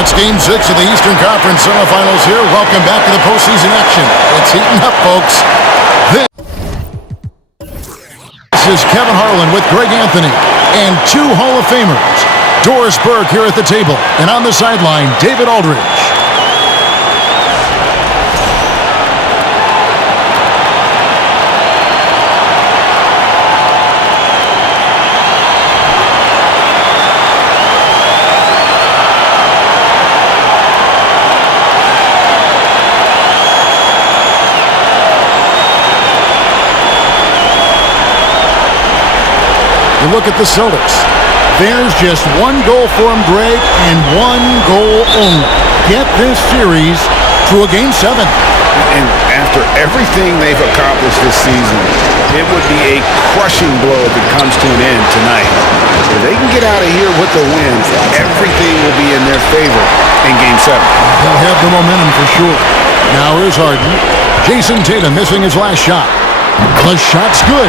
It's Game 6 of the Eastern Conference semifinals here. Welcome back to the postseason action. It's heating up, folks. This is Kevin Harlan with Greg Anthony and two Hall of Famers. Doris Burke here at the table, and on the sideline, David Aldridge. You look at the Celtics. There's just one goal for them, Greg, and one goal only. Get this series to a Game 7. And after everything they've accomplished this season, it would be a crushing blow if it comes to an end tonight. If they can get out of here with the win, everything will be in their favor in Game 7. They'll have the momentum for sure. Now here's Harden. Jason Tatum missing his last shot. The shot's good.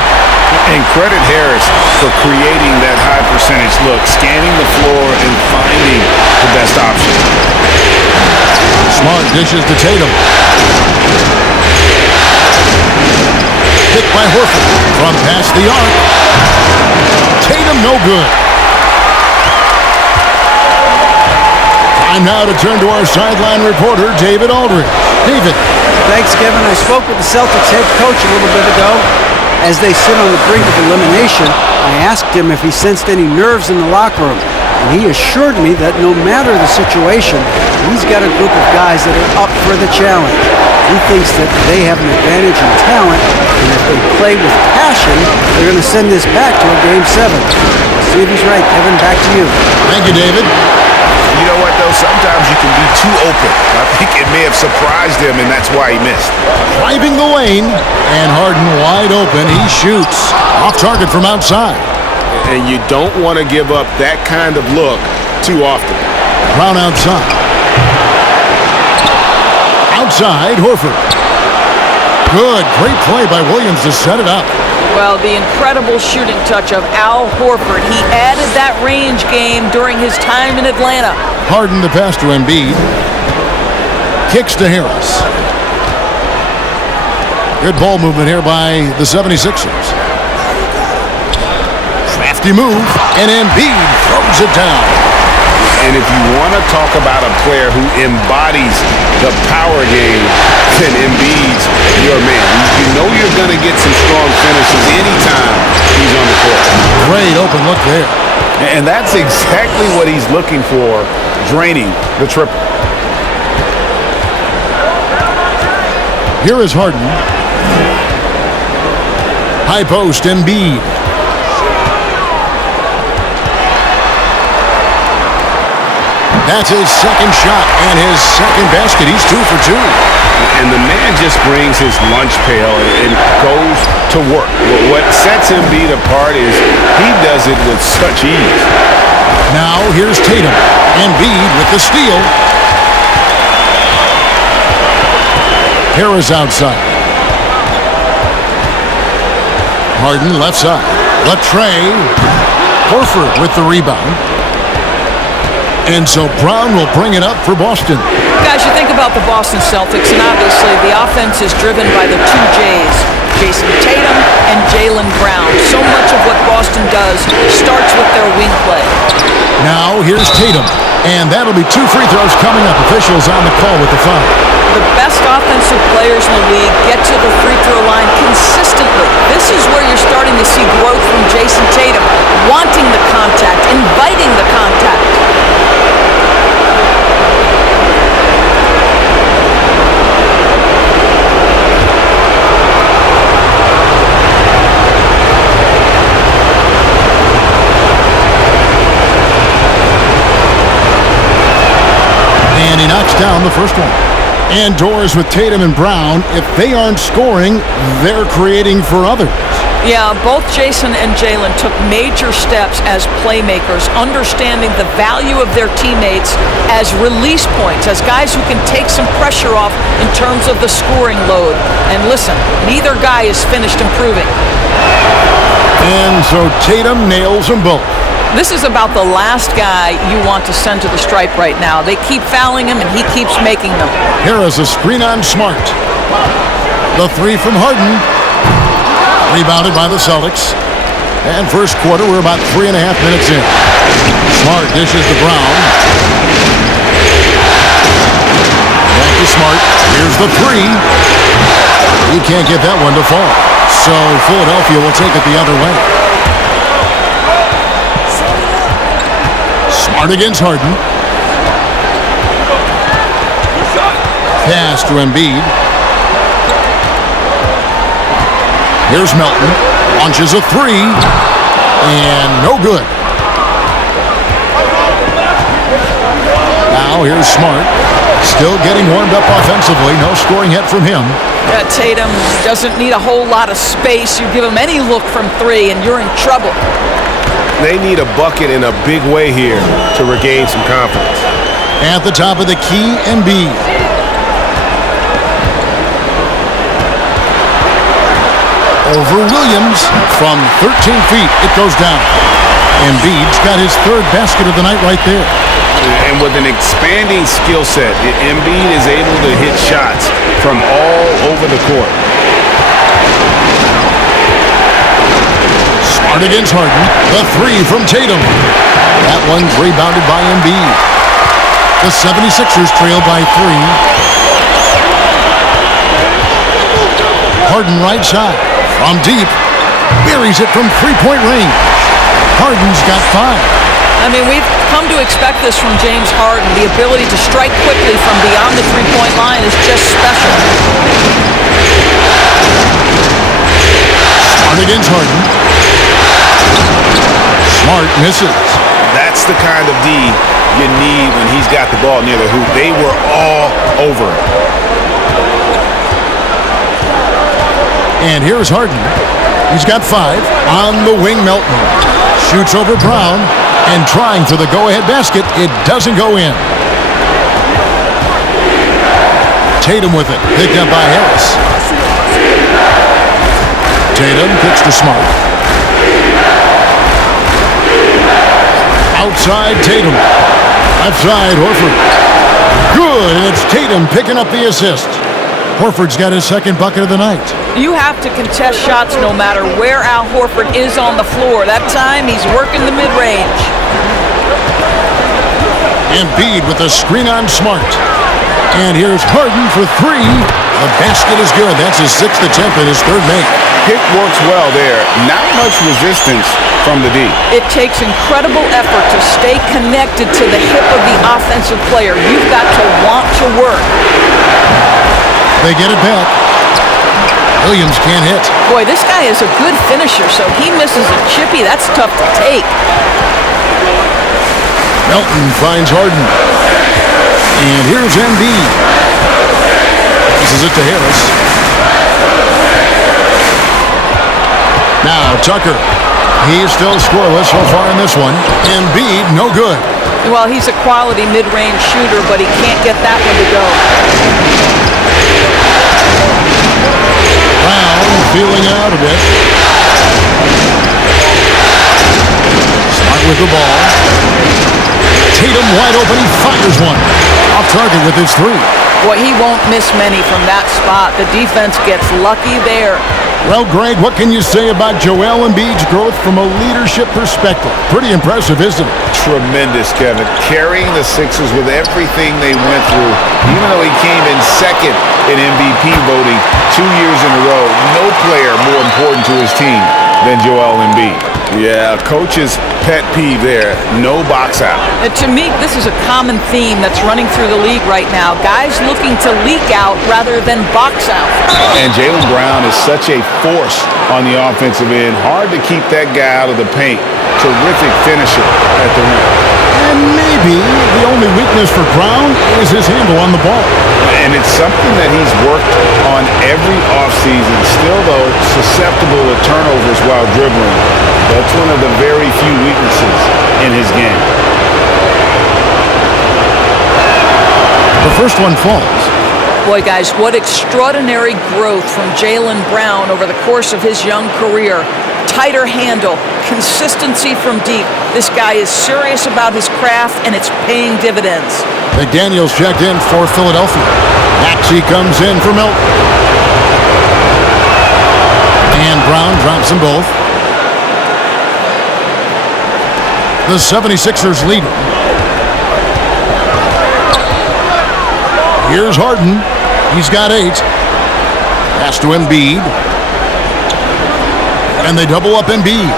And credit Harris for creating that high percentage look, scanning the floor and finding the best option. Smart dishes to Tatum. Picked by Horford from past the arc. Tatum no good. Time now to turn to our sideline reporter, David Aldridge. David. Thanks, Kevin. I spoke with the Celtics head coach a little bit ago. As they sit on the brink of elimination, I asked him if he sensed any nerves in the locker room. And he assured me that no matter the situation, he's got a group of guys that are up for the challenge. He thinks that they have an advantage in talent, and if they play with passion, they're going to send this back to a Game 7. Let's see if he's right. Kevin, back to you. Thank you, David. You know what, though? Sometimes you can be too open. I think it may have surprised him, and that's why he missed. Driving the lane, and Harden wide open. He shoots. Off target from outside. And you don't want to give up that kind of look too often. Brown outside. Outside, Horford. Good. Great play by Williams to set it up. Well, the incredible shooting touch of Al Horford. He added that range game during his time in Atlanta. Harden the pass to Embiid. Kicks to Harris. Good ball movement here by the 76ers. Crafty move, and Embiid throws it down. And if you want to talk about a player who embodies the power game, then Embiid's your man. You know you're going to get some strong finishes anytime he's on the court. Great open look there. And that's exactly what he's looking for, draining the triple. Here is Harden. High post, Embiid. That's his second shot and his second basket. He's 2 for 2. And the man just brings his lunch pail and goes to work. What sets Embiid apart is he does it with such ease. Now here's Tatum. Embiid with the steal. Harris outside. Harden left side. Latrey. Horford with the rebound. And so Brown will bring it up for Boston. Guys, you think about the Boston Celtics, and obviously the offense is driven by the two J's, Jason Tatum and Jaylen Brown. So much of what Boston does starts with their wing play. Now here's Tatum, and that'll be 2 free throws coming up. Officials on the call with the foul. The best offensive players in the league get to the free throw line consistently. This is where you're starting to see growth from Jason Tatum, wanting the contact, inviting the contact. And he knocks down the first one. And Doris with Tatum and Brown, if they aren't scoring, they're creating for others. Yeah, both Jason and Jaylen took major steps as playmakers, understanding the value of their teammates as release points, as guys who can take some pressure off in terms of the scoring load. And listen, neither guy is finished improving. And so Tatum nails them both. This is about the last guy you want to send to the stripe right now. They keep fouling him, and he keeps making them. Here is a screen on Smart. The three from Harden. Rebounded by the Celtics. And first quarter, we're about 3.5 minutes in. Smart dishes to Brown. Back to Smart. Here's the three. He can't get that one to fall. So Philadelphia will take it the other way. Smart against Harden. Pass to Embiid. Here's Melton. Launches a three. And no good. Now here's Smart. Still getting warmed up offensively. No scoring yet from him. Yeah, Tatum doesn't need a whole lot of space. You give him any look from three, and you're in trouble. They need a bucket in a big way here to regain some confidence. At the top of the key, Embiid. Over Williams from 13 feet. It goes down. Embiid's got his third basket of the night right there. And with an expanding skill set, Embiid is able to hit shots from all over the court. Smart against Harden. The three from Tatum. That one's rebounded by Embiid. The 76ers trail by 3. Harden right side. From deep. Buries it from three-point range. Harden's got 5. I mean, we've come to expect this from James Harden. The ability to strike quickly from beyond the three-point line is just special. Smart against Harden. Smart misses. That's the kind of D you need when he's got the ball near the hoop. They were all over it. And here's Harden. He's got 5. On the wing, Melton. Shoots over Brown. And trying for the go-ahead basket. It doesn't go in. Tatum with it. Picked up by Harris. Tatum kicks to Smart. Outside Tatum. Left side Horford. Good. And it's Tatum picking up the assist. Horford's got his second bucket of the night. You have to contest shots no matter where Al Horford is on the floor. That time, he's working the mid-range. Embiid with a screen on Smart. And here's Harden for 3. The basket is good. That's his 6th attempt and his 3rd make. Pick works well there. Not much resistance from the D. It takes incredible effort to stay connected to the hip of the offensive player. You've got to want to work. They get it back. Williams can't hit. Boy, this guy is a good finisher, so he misses a chippy. That's tough to take. Melton finds Harden. And here's Embiid. This is it to Harris. Now Tucker. He's still scoreless so far in this one. Embiid, no good. Well, he's a quality mid-range shooter, but he can't get that one to go. Brown feeling out a bit. Smart with the ball. Tatum wide open. He fires one. Off target with his 3. Boy, he won't miss many from that spot. The defense gets lucky there. Well, Greg, what can you say about Joel Embiid's growth from a leadership perspective? Pretty impressive, isn't it? Tremendous, Kevin. Carrying the Sixers with everything they went through. Even though he came in second in MVP voting 2 years in a row, no player more important to his team than Joel Embiid. Yeah, coach's pet peeve there. No box out. To me, this is a common theme that's running through the league right now. Guys looking to leak out rather than box out. And Jaylen Brown is such a force on the offensive end. Hard to keep that guy out of the paint. Terrific finisher at the rim. And maybe the only weakness for Brown is his handle on the ball. And it's something that he's worked on every offseason. Still, though, susceptible to turnovers while dribbling. That's one of the very few weaknesses in his game. The first one falls. Boy, guys, what extraordinary growth from Jaylen Brown over the course of his young career. tighter handle, consistency from deep. This guy is serious about his craft, and it's paying dividends. McDaniels checked in for Philadelphia. Maxey comes in for Milton. And Brown drops them both. The 76ers lead. Here's Harden. He's got 8. Pass to Embiid. And they double up Embiid.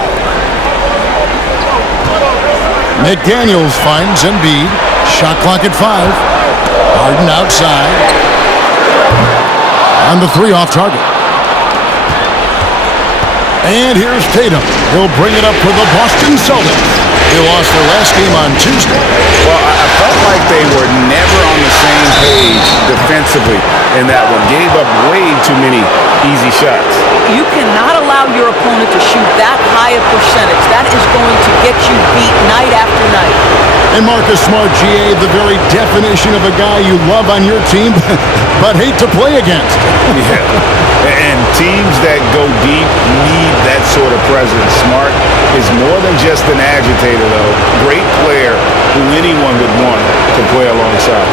McDaniels finds Embiid. Shot clock at 5. Harden outside. On the 3 off target. And here's Tatum. He'll bring it up for the Boston Celtics. They lost their last game on Tuesday. Well, I felt like they were never on the same page defensively in that one. Gave up way too many easy shots. You cannot allow your opponent to shoot that high a percentage. That is going to get you beat night after night. And Marcus Smart, GA, the very definition of a guy you love on your team, but hate to play against. Yeah. And teams that go deep need that sort of presence. Smart is more than just an agitator, though. Great player who anyone would want to play alongside.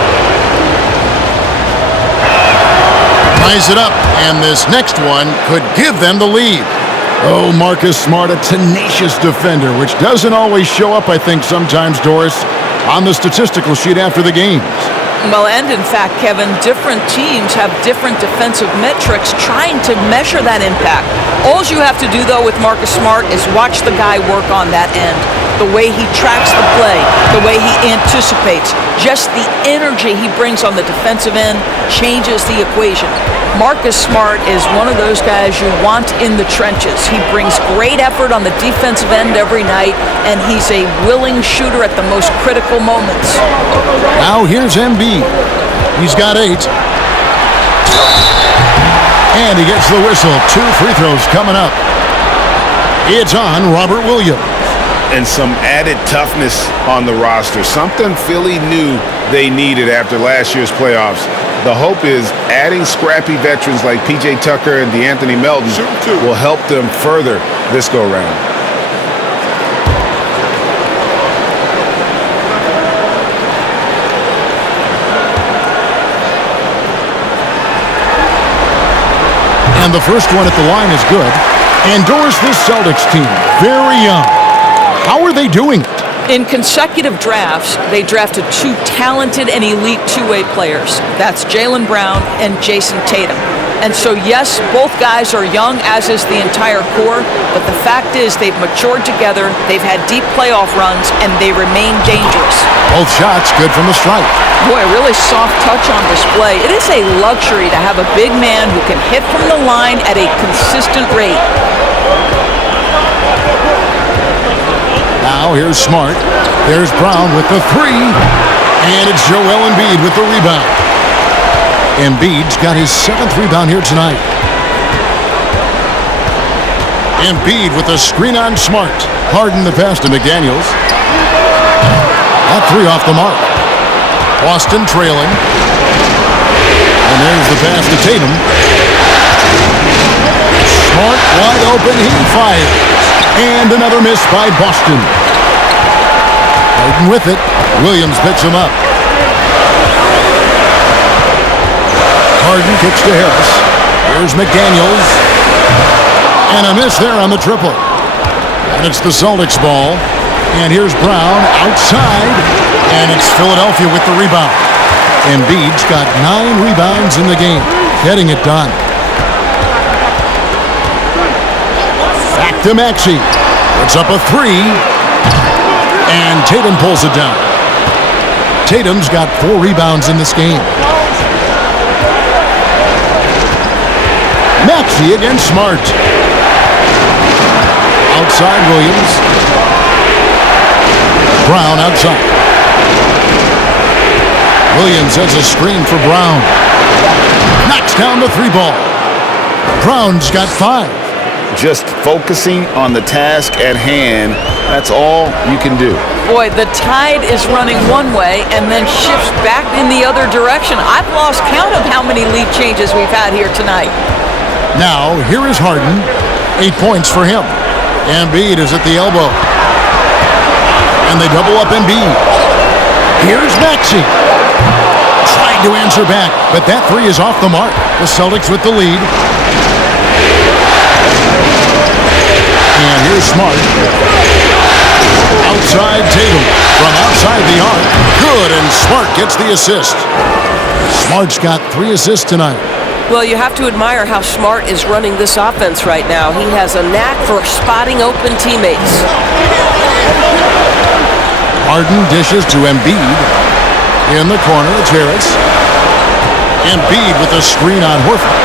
Ties it up, and this next one could give them the lead. Oh, Marcus Smart, a tenacious defender, which doesn't always show up, I think, sometimes, Doris, on the statistical sheet after the games. Well, and in fact, Kevin, different teams have different defensive metrics trying to measure that impact. All you have to do, though, with Marcus Smart is watch the guy work on that end. The way he tracks the play, the way he anticipates, just the energy he brings on the defensive end changes the equation. Marcus Smart is one of those guys you want in the trenches. He brings great effort on the defensive end every night, and he's a willing shooter at the most critical moments. Now here's Embiid. He's got 8. And he gets the whistle. 2 free throws coming up. It's on Robert Williams. And some added toughness on the roster. Something Philly knew they needed after last year's playoffs. The hope is adding scrappy veterans like P.J. Tucker and DeAnthony Melton will help them further this go-round. And the first one at the line is good. And Doris, this Celtics team, very young. How are they doing it? In consecutive drafts, they drafted 2 talented and elite two-way players. That's Jaylen Brown and Jason Tatum. And so, yes, both guys are young, as is the entire core, but the fact is they've matured together, they've had deep playoff runs, and they remain dangerous. Both shots good from the stripe. Boy, really soft touch on display. It is a luxury to have a big man who can hit from the line at a consistent rate. Now here's Smart. There's Brown with the 3. And it's Joel Embiid with the rebound. Embiid's got his 7th rebound here tonight. Embiid with a screen on Smart. Harden the pass to McDaniels. That 3 off the mark. Boston trailing. And there's the pass to Tatum. Smart wide open. He fires. And another miss by Boston. Harden with it. Williams picks him up. Harden kicks to Harris. Here's McDaniels. And a miss there on the triple. And it's the Celtics ball. And here's Brown outside. And it's Philadelphia with the rebound. Embiid's got 9 rebounds in the game. Getting it done. Back to Maxey. Puts up a 3. And Tatum pulls it down. Tatum's got 4 rebounds in this game. Maxey against Smart. Outside Williams. Brown outside. Williams has a screen for Brown. Knocks down the 3 ball. Brown's got 5. Just focusing on the task at hand, that's all you can do. Boy, the tide is running one way and then shifts back in the other direction. I've lost count of how many lead changes we've had here tonight. Now, here is Harden. 8 points for him. Embiid is at the elbow. And they double up Embiid. Here's Maxey. Trying to answer back, but that three is off the mark. The Celtics with the lead. And here's Smart. Outside Tatum. From outside the arc. Good, and Smart gets the assist. Smart's got 3 assists tonight. Well, you have to admire how Smart is running this offense right now. He has a knack for spotting open teammates. Harden dishes to Embiid. In the corner, it's Harris. Embiid with a screen on Horford.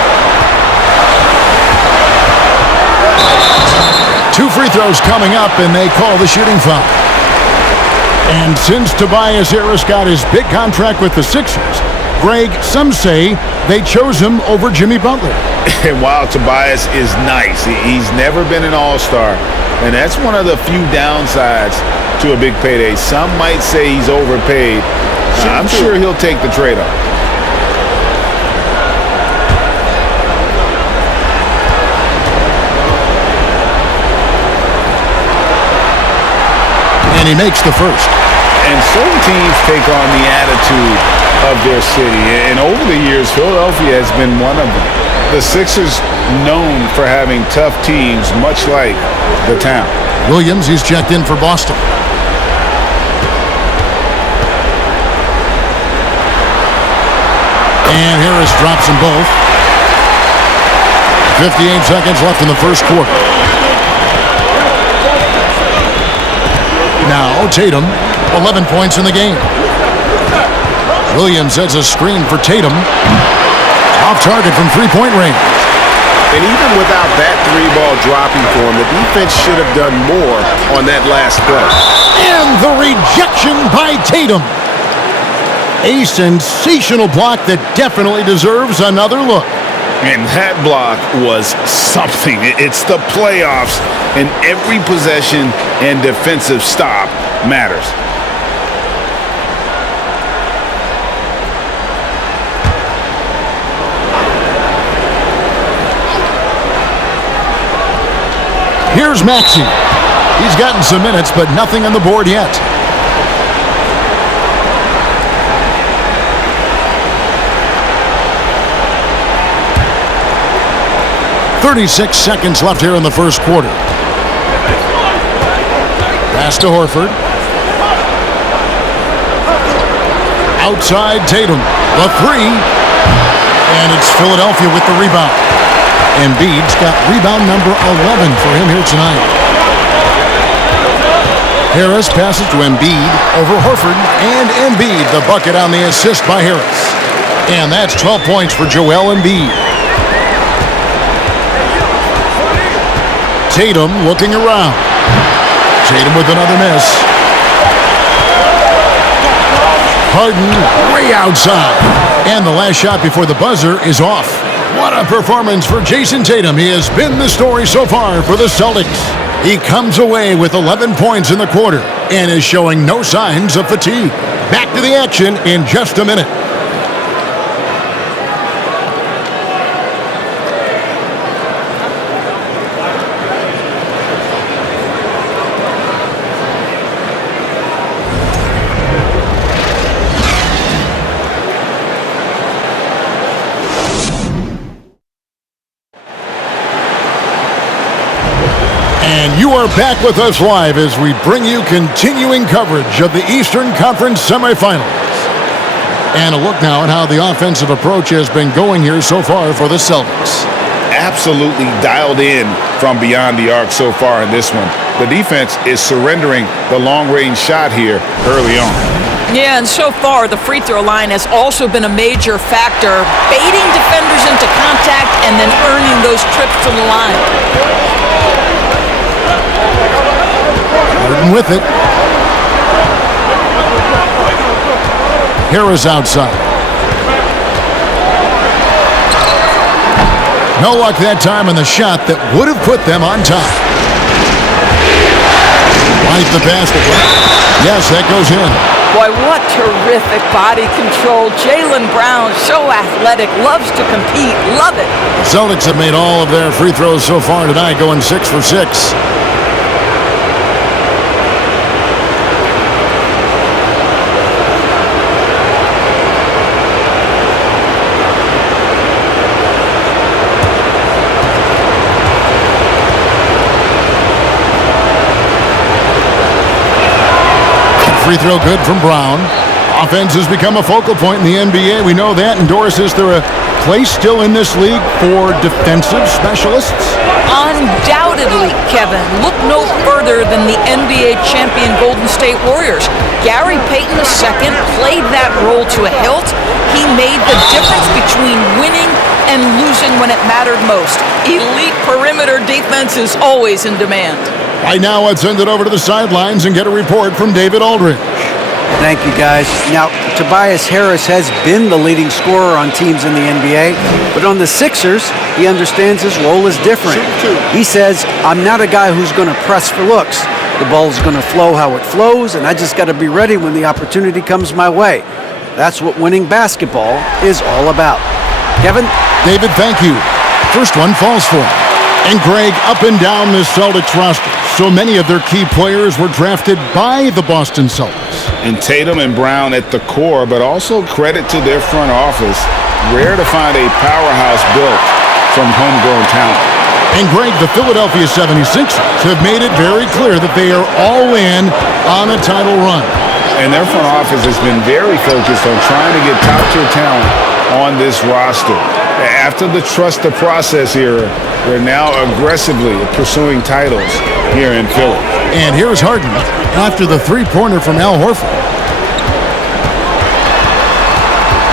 2 free throws coming up, and they call the shooting foul. And since Tobias Harris got his big contract with the Sixers, Greg, some say they chose him over Jimmy Butler. And while Tobias is nice, he's never been an all-star. And that's one of the few downsides to a big payday. Some might say he's overpaid. I'm sure he'll take the trade-off. And he makes the first. And certain teams take on the attitude of their city. And over the years, Philadelphia has been one of them. The Sixers known for having tough teams, much like the town. Williams, he's checked in for Boston. And Harris drops them both. 58 seconds left in the first quarter. Now Tatum, 11 points in the game. Williams sets a screen for Tatum. Off target from three-point range. And even without that 3-ball dropping for him, the defense should have done more on that last play. And the rejection by Tatum. A sensational block that definitely deserves another look. And that block was something. It's the playoffs, and every possession and defensive stop matters. Here's Maxey. He's gotten some minutes, but nothing on the board yet. .36 seconds left here in the first quarter. Pass to Horford. Outside Tatum. The three. And it's Philadelphia with the rebound. Embiid's got rebound number 11 for him here tonight. Harris passes to Embiid over Horford. And Embiid, the bucket on the assist by Harris. And that's 12 points for Joel Embiid. Tatum looking around. Tatum with another miss. Harden way outside. And the last shot before the buzzer is off. What a performance for Jason Tatum. He has been the story so far for the Celtics. He comes away with 11 points in the quarter and is showing no signs of fatigue. Back to the action in just a minute. And you are back with us live as we bring you continuing coverage of the Eastern Conference semifinals. And a look now at how the offensive approach has been going here so far for the Celtics. Absolutely dialed in from beyond the arc so far in this one. The defense is surrendering the long-range shot here early on. Yeah, and so far the free throw line has also been a major factor, baiting defenders into contact and then earning those trips to the line. Harden with it. Harris outside. No luck that time on the shot that would have put them on top. Right the basket. Yes, that goes in. Boy, what terrific body control. Jaylen Brown, so athletic, loves to compete. Love it. The Celtics have made all of their free throws so far tonight, going 6 for 6. free throw good from Brown. Offense has become a focal point in the NBA. We know that. And Doris, is there a place still in this league for defensive specialists? Undoubtedly, Kevin. Look no further than the NBA champion Golden State Warriors. Gary Payton II played that role to a hilt. He made the difference between winning and losing when it mattered most. Elite perimeter defense is always in demand. Right now, let's send it over to the sidelines and get a report from David Aldridge. Thank you, guys. Now, Tobias Harris has been the leading scorer on teams in the NBA, but on the Sixers, he understands his role is different. He says, I'm not a guy who's going to press for looks. The ball's going to flow how it flows, and I just got to be ready when the opportunity comes my way. That's what winning basketball is all about. Kevin? David, thank you. First one falls for him. And Greg, up and down this Celtics roster, so many of their key players were drafted by the Boston Celtics. And Tatum and Brown at the core, but also credit to their front office. Rare to find a powerhouse built from homegrown talent. And Greg, the Philadelphia 76ers have made it very clear that they are all in on a title run. And their front office has been very focused on trying to get top-tier talent on this roster. After the trust the process era, they're now aggressively pursuing titles here in Philly. And here's Harden after the three-pointer from Al Horford.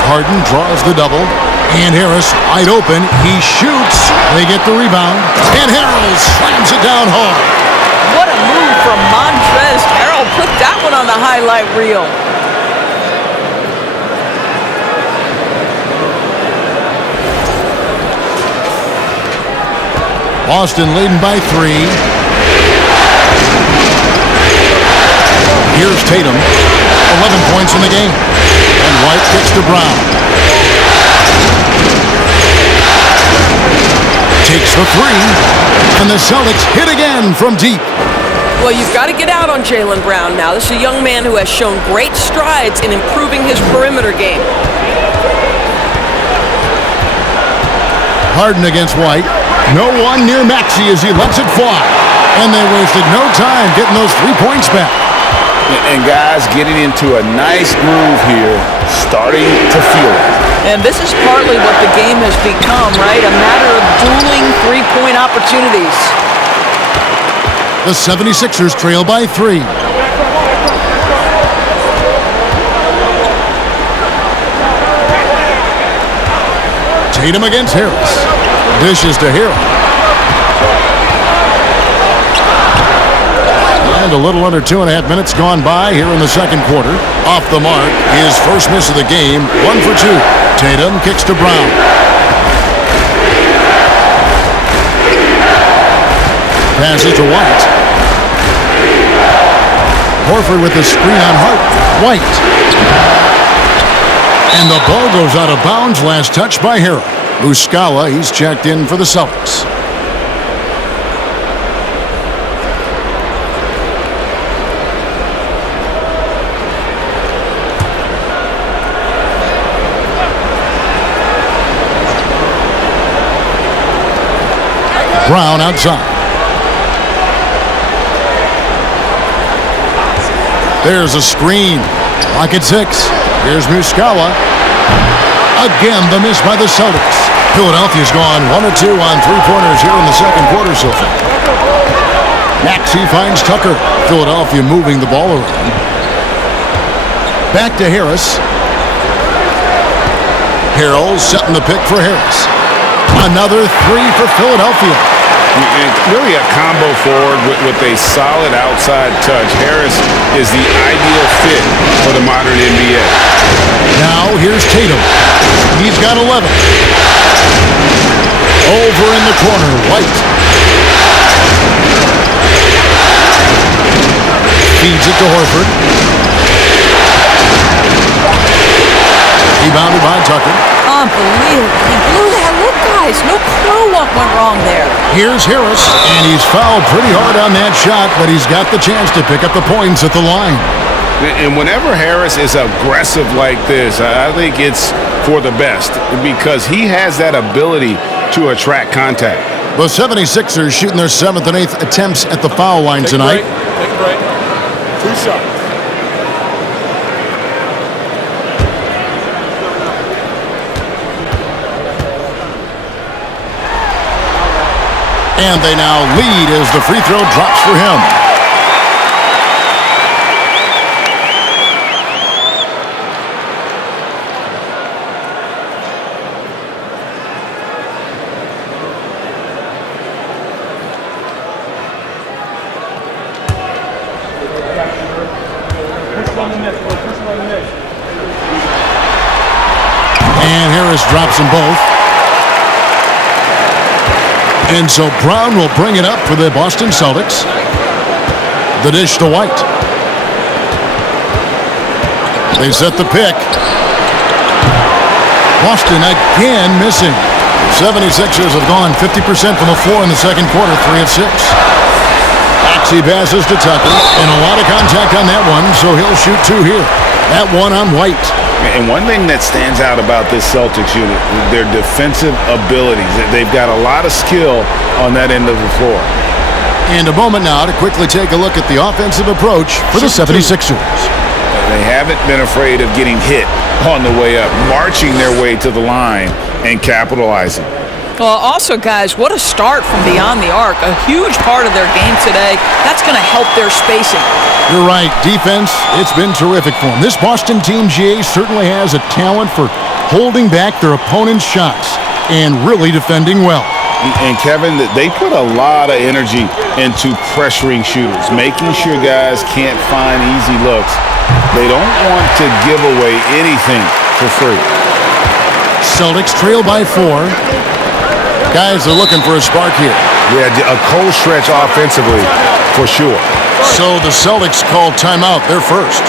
Harden draws the double, and Harris wide open. He shoots. They get the rebound, and Harrell slams it down hard. What a move from Montrezl Harrell. Put that one on the highlight reel. Boston leading by 3. Here's Tatum. 11 points in the game. And White kicks to Brown. Takes the 3. And the Celtics hit again from deep. Well, you've got to get out on Jaylen Brown now. This is a young man who has shown great strides in improving his perimeter game. Harden against White. No one near Maxey as he lets it fly. And they wasted no time getting those 3 points back. And guys getting into a nice groove here, starting to feel it. And this is partly what the game has become, right? A matter of dueling three-point opportunities. The 76ers trail by 3. Tatum against Harris. Dishes to Harrell. And a little under 2.5 minutes gone by here in the second quarter. Off the mark, his first miss of the game, 1 for 2. Tatum kicks to Brown. Passes to White. Horford with the screen on Hart. White. And the ball goes out of bounds. Last touch by Harrell. Muscala, he's checked in for the Celtics. Brown outside. There's a screen. Lock at 6. Here's Muscala. Again, the miss by the Celtics. Philadelphia's gone 1 or 2 on three-pointers here in the second quarter so far. Maxey finds Tucker. Philadelphia moving the ball around. Back to Harris. Harrell setting the pick for Harris. Another 3 for Philadelphia. And really a combo forward with a solid outside touch. Harris is the ideal fit for the modern NBA. Now here's Tatum. He's got 11. Over in the corner, White. Feeds it to Horford. Rebounded by Tucker. Unbelievable. He blew that. Look, guys, no clue what went wrong there. Here's Harris, and he's fouled pretty hard on that shot, but he's got the chance to pick up the points at the line. And whenever Harris is aggressive like this, I think it's for the best because he has that ability to attract contact. The 76ers shooting their 7th and 8th attempts at the foul line tonight. Take a break. 2 shots. And they now lead as the free throw drops for him. And Harris drops them both. And so Brown will bring it up for the Boston Celtics. The dish to White. They set the pick. Boston again missing. 76ers have gone 50% from the floor in the second quarter, 3 of 6. Maxey passes to Tucker, and a lot of contact on that one, so he'll shoot 2 here. That one on White. And one thing that stands out about this Celtics unit, their defensive abilities. They've got a lot of skill on that end of the floor. And a moment now to quickly take a look at the offensive approach for the 76ers. They haven't been afraid of getting hit on the way up, marching their way to the line and capitalizing. Well, also, guys, what a start from beyond the arc. A huge part of their game today. That's going to help their spacing. You're right. Defense, it's been terrific for them. This Boston team, GA, certainly has a talent for holding back their opponent's shots and really defending well. And, Kevin, they put a lot of energy into pressuring shooters, making sure guys can't find easy looks. They don't want to give away anything for free. Celtics trail by 4. Guys are looking for a spark here. Yeah, a cold stretch offensively, for sure. So the Celtics call timeout. They're first.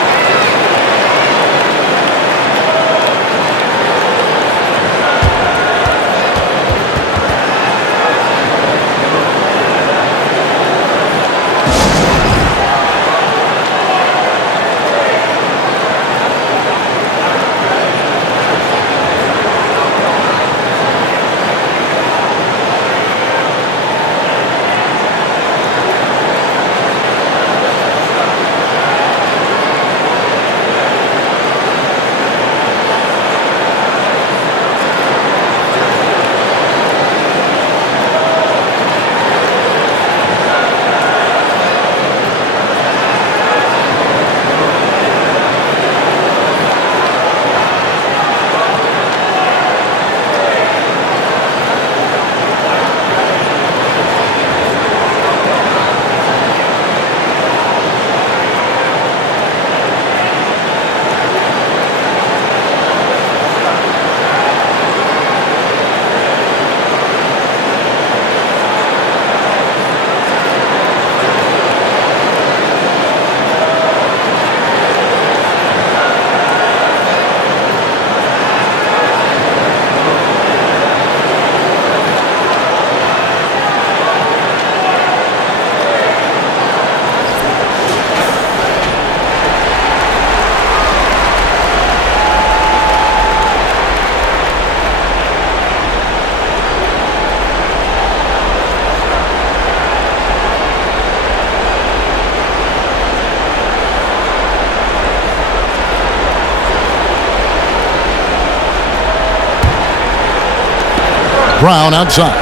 Brown outside.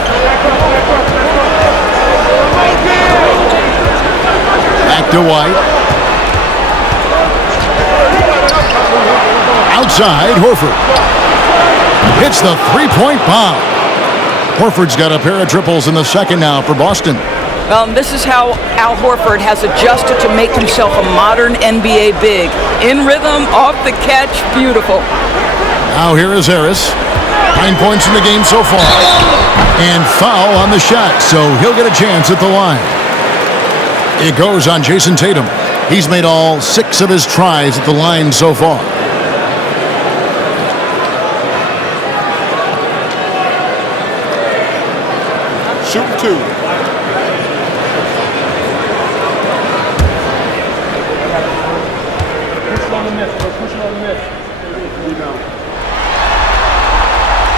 Back to White. Outside, Horford. Hits the three-point bomb. Horford's got a pair of triples in the second now for Boston. This is how Al Horford has adjusted to make himself a modern NBA big. In rhythm, off the catch, beautiful. Now here is Harris. 9 points in the game so far. And foul on the shot, so he'll get a chance at the line. It goes on Jason Tatum. He's made all 6 of his tries at the line so far. Shoot 2.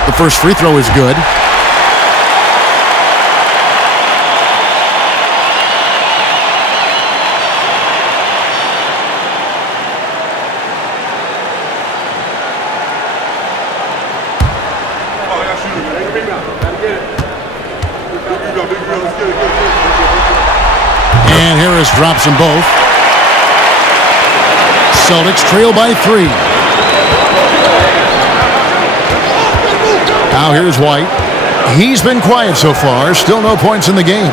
The first free throw is good. And Harris drops them both. Celtics trail by 3. Now here's White. He's been quiet so far. Still no points in the game.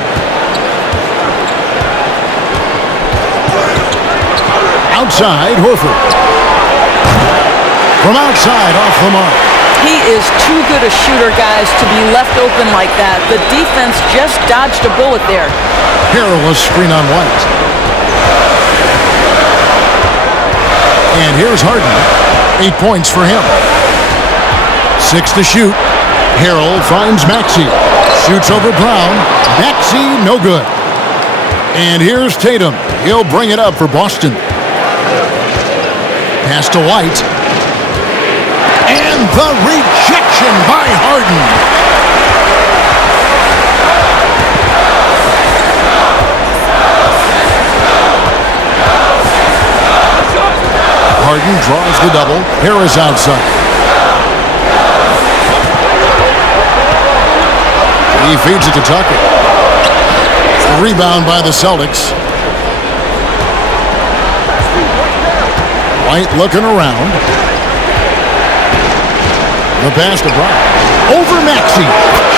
Outside, Horford. From outside, off the mark. He is too good a shooter, guys, to be left open like that. The defense just dodged a bullet there. Perilous screen on White. And here's Harden. 8 points for him. 6 to shoot. Harrell finds Maxey. Shoots over Brown. Maxey, no good. And here's Tatum. He'll bring it up for Boston. Pass to White. And the rejection by Harden. Harden draws the double. Harris outside. He feeds it to Tucker. Rebound by the Celtics. White looking around. The pass to Brown. Over Maxey.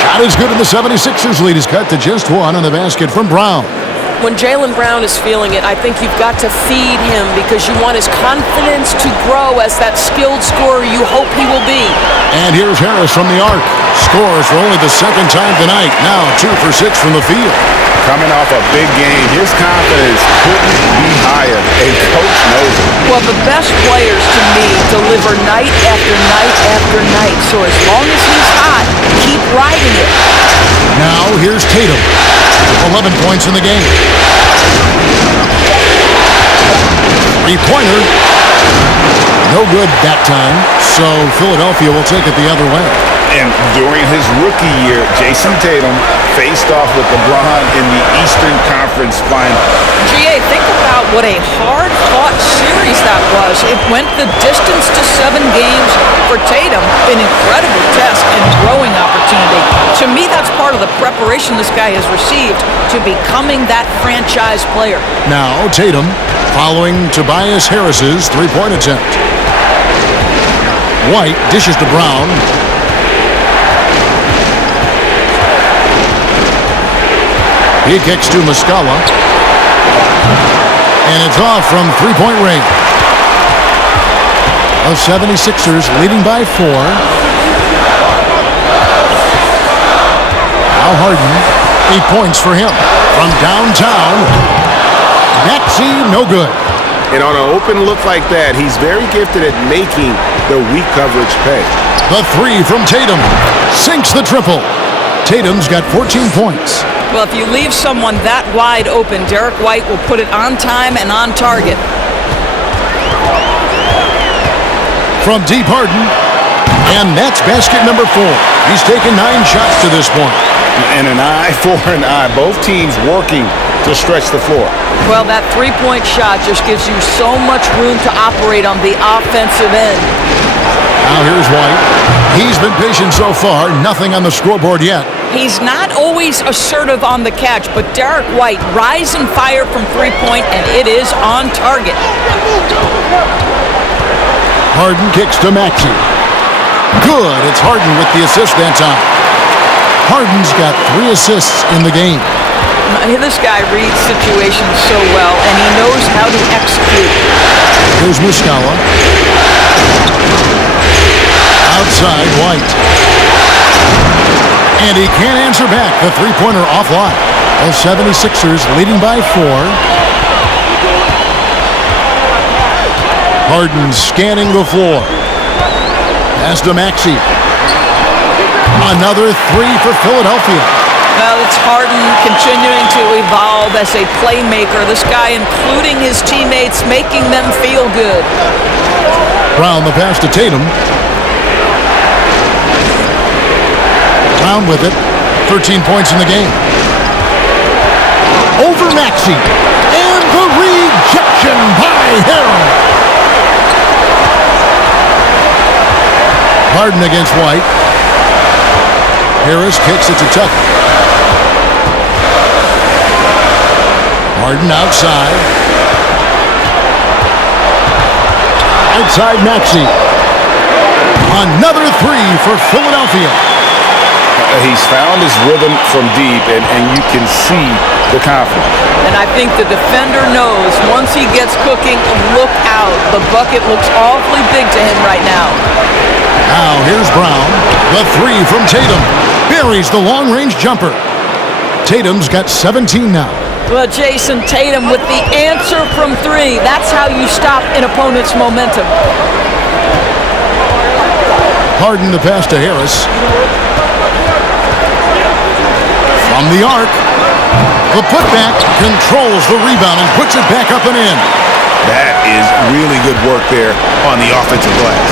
Shot is good, and the 76ers lead is cut to just 1 on the basket from Brown. When Jaylen Brown is feeling it, I think you've got to feed him because you want his confidence to grow as that skilled scorer you hope he will be. And here's Harris from the arc. Scores for only the second time tonight. Now 2 for 6 from the field. Coming off a big game, his confidence couldn't be higher. A coach knows it. Well, the best players to me deliver night after night after night. So as long as he's hot, keep riding it. Now here's Tatum. 11 points in the game. 3-pointer. No good that time. So Philadelphia will take it the other way. And during his rookie year, Jason Tatum faced off with LeBron in the Eastern Conference Final. GA, think about what a hard-fought series that was. It went the distance to 7 games for Tatum. An incredible test and growing opportunity. To me, that's part of the preparation this guy has received to becoming that franchise player. Now Tatum following Tobias Harris's 3-point attempt. White dishes to Brown. He kicks to Muscala. And it's off from 3-point range. The 76ers leading by 4. Now Harden, 8 points for him. From downtown, Maxey, no good. And on an open look like that, he's very gifted at making the weak coverage pay. The 3 from Tatum. Sinks the triple. Tatum's got 14 points. Well, if you leave someone that wide open, Derek White will put it on time and on target. From deep, Harden. And that's basket number 4. He's taken 9 shots to this point. And an eye for an eye. Both teams working to stretch the floor. Well, that 3-point shot just gives you so much room to operate on the offensive end. Now here's White. He's been patient so far. Nothing on the scoreboard yet. He's not always assertive on the catch, but Derek White, rise and fire from 3-point, and it is on target. Harden kicks to Maxey. Good. It's Harden with the assist that time. Harden's got 3 assists in the game. This guy reads situations so well, and he knows how to execute. Here's Muscala. Outside, White. And he can't answer back. The 3-pointer offline. The 76ers leading by 4. Harden scanning the floor. Pass to Maxey. Another 3 for Philadelphia. Well, it's Harden continuing to evolve as a playmaker. This guy, including his teammates, making them feel good. Brown the pass to Tatum. Brown with it. 13 points in the game. Over Maxey. And the rejection by Harrell. Harden against White. Harris kicks it to Tucker. Harden outside. Outside Maxey. Another three for Philadelphia. He's found his rhythm from deep, and you can see the confidence. And I think the defender knows once he gets cooking, look out. The bucket looks awfully big to him right now. Now here's Brown. The three from Tatum. Buries the long-range jumper. Tatum's got 17 now. Well, Jason Tatum with the answer from three. That's how you stop an opponent's momentum. Harden the pass to Harris. From the arc. The putback controls the rebound and puts it back up and in. That is really good work there on the offensive glass.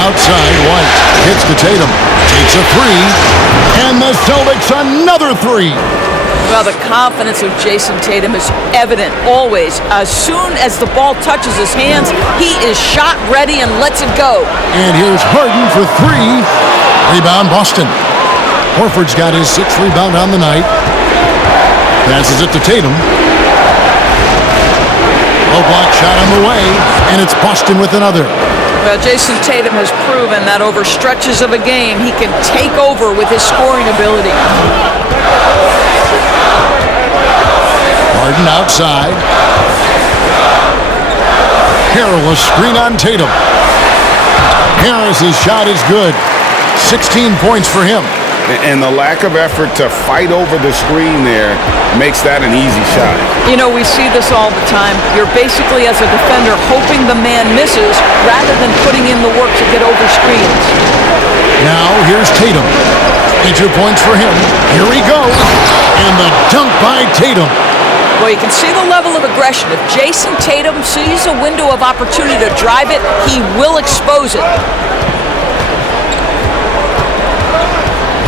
Outside, White hits to Tatum. Takes a three. And the Celtics another three. Well, the confidence of Jason Tatum is evident always. As soon as the ball touches his hands, he is shot ready and lets it go. And here's Harden for three. Rebound, Boston. Horford's got his sixth rebound on the night. Passes it to Tatum. Low block shot on the way, and it's Boston with another. Well, Jason Tatum has proven that over stretches of a game, he can take over with his scoring ability. Harden outside. Perilous screen on Tatum. Harris's shot is good. 16 points for him. And the lack of effort to fight over the screen there makes that an easy shot. You know, we see this all the time. You're basically, as a defender, hoping the man misses rather than putting in the work to get over screens. Now here's Tatum. 2 points for him. Here he goes. And the dunk by Tatum. Well, you can see the level of aggression. If Jason Tatum sees a window of opportunity to drive it, he will expose it.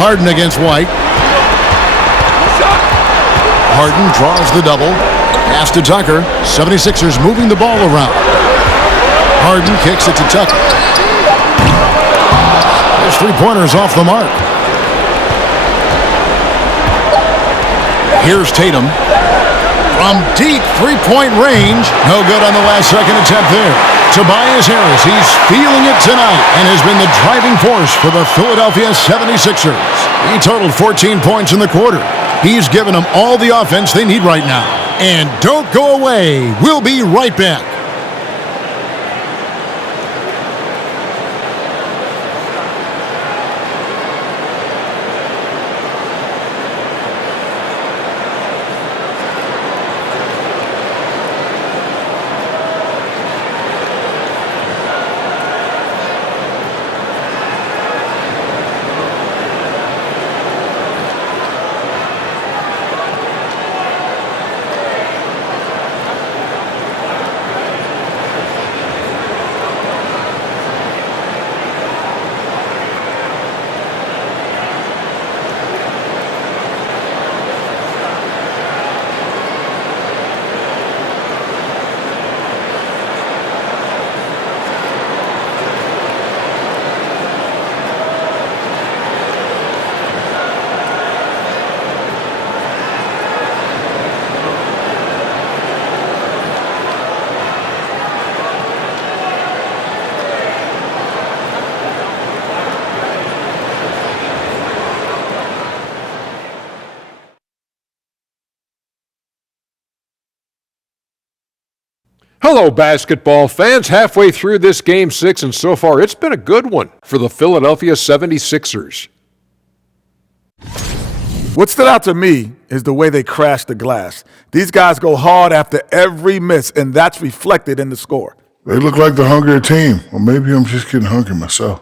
Harden against White. Harden draws the double. Pass to Tucker. 76ers moving the ball around. Harden kicks it to Tucker. There's three-pointers off the mark. Here's Tatum. From deep three-point range. No good on the last second attempt there. Tobias Harris, he's feeling it tonight and has been the driving force for the Philadelphia 76ers. He totaled 14 points in the quarter. He's given them all the offense they need right now. And don't go away. We'll be right back. Hello, basketball fans. Halfway through this Game 6, and so far it's been a good one for the Philadelphia 76ers. What stood out to me is the way they crashed the glass. These guys go hard after every miss, and that's reflected in the score. They look like the hungrier team. Or maybe I'm just getting hungry myself.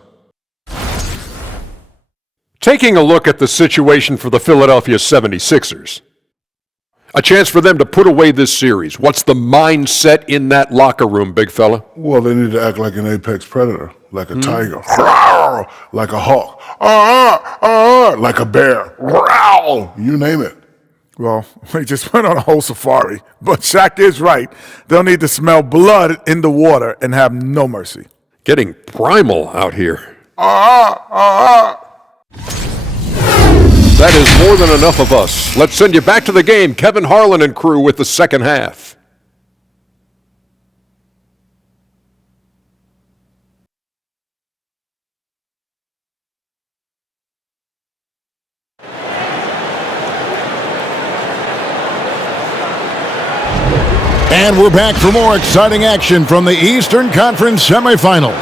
Taking a look at the situation for the Philadelphia 76ers. A chance for them to put away this series. What's the mindset in that locker room, big fella? Well, they need to act like an apex predator, like a tiger, like a hawk, like a bear, you name it. Well, they just went on a whole safari. But Shaq is right. They'll need to smell blood in the water and have no mercy. Getting primal out here. That is more than enough of us. Let's send you back to the game. Kevin Harlan and crew with the second half. And we're back for more exciting action from the Eastern Conference semifinal.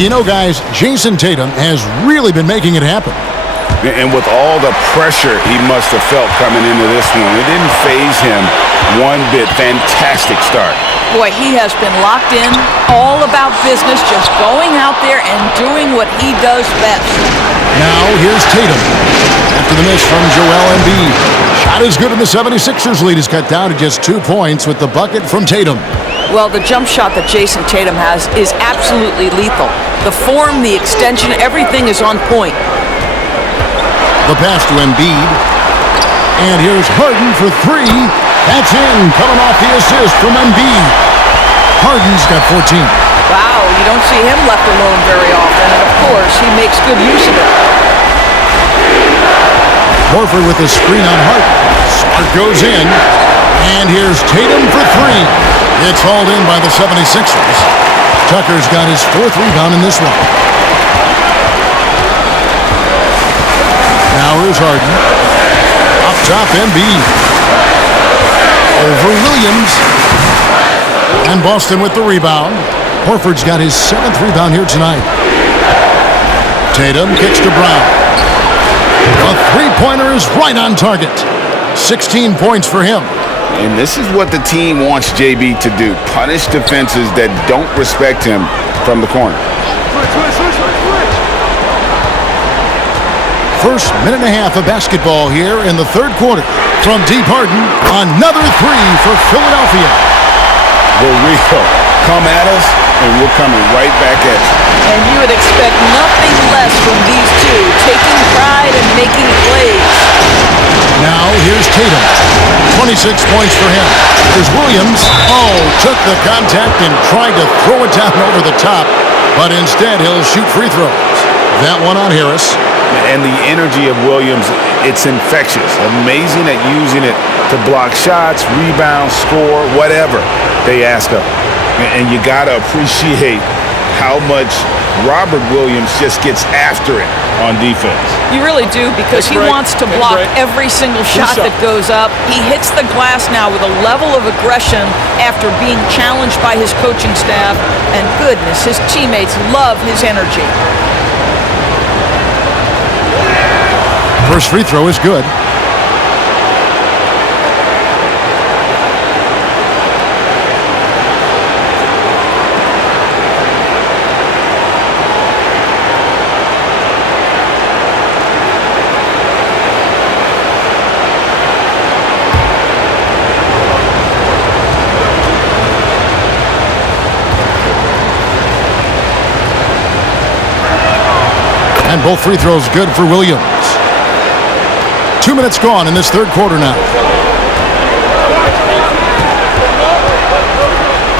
You know, guys, Jason Tatum has really been making it happen. And with all the pressure he must have felt coming into this one, it didn't faze him one bit. Fantastic start. Boy, he has been locked in, all about business, just going out there and doing what he does best. Now, here's Tatum. After the miss from Joel Embiid. Shot is good, and the 76ers lead is cut down to just 2 points with the bucket from Tatum. Well, the jump shot that Jason Tatum has is absolutely lethal. The form, the extension, everything is on point. The pass to Embiid. And here's Harden for three. That's in, coming off the assist from Embiid. Harden's got 14. Wow, you don't see him left alone very often, and of course, he makes good use of it. Horford with the screen on Harden. Smart goes in. And here's Tatum for three. It's hauled in by the 76ers. Tucker's got his fourth rebound in this one. Now here's Harden. Up top, Embiid. Over Williams. And Boston with the rebound. Horford's got his seventh rebound here tonight. Tatum kicks to Brown. The three-pointer is right on target. 16 points for him. And this is what the team wants JB to do. Punish defenses that don't respect him from the corner. First minute and a half of basketball here in the third quarter. From deep, Harden, another three for Philadelphia. We're real. Come at us, and we're coming right back at you. And you would expect nothing less from these two, taking pride and making plays. Now here's Tatum. 26 points for him. Here's Williams. Oh, took the contact and tried to throw it down over the top, but instead he'll shoot free throws. That one on Harris. And the energy of Williams, it's infectious. Amazing at using it to block shots, rebound, score, whatever they ask of him. And you got to appreciate how much Robert Williams just gets after it on defense. You really do, because he wants to block every single shot that goes up. He hits the glass now with a level of aggression after being challenged by his coaching staff. And goodness, his teammates love his energy. First free throw is good. And both free throws good for Williams. 2 minutes gone in this third quarter now.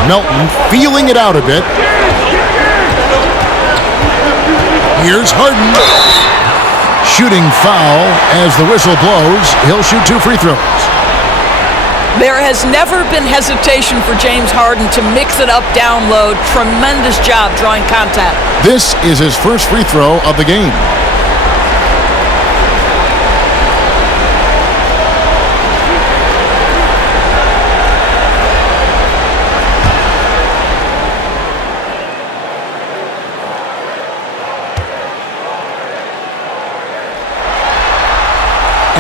Melton feeling it out a bit. Here's Harden. Shooting foul as the whistle blows. He'll shoot two free throws. There has never been hesitation for James Harden to mix it up down low. Tremendous job drawing contact. This is his first free throw of the game.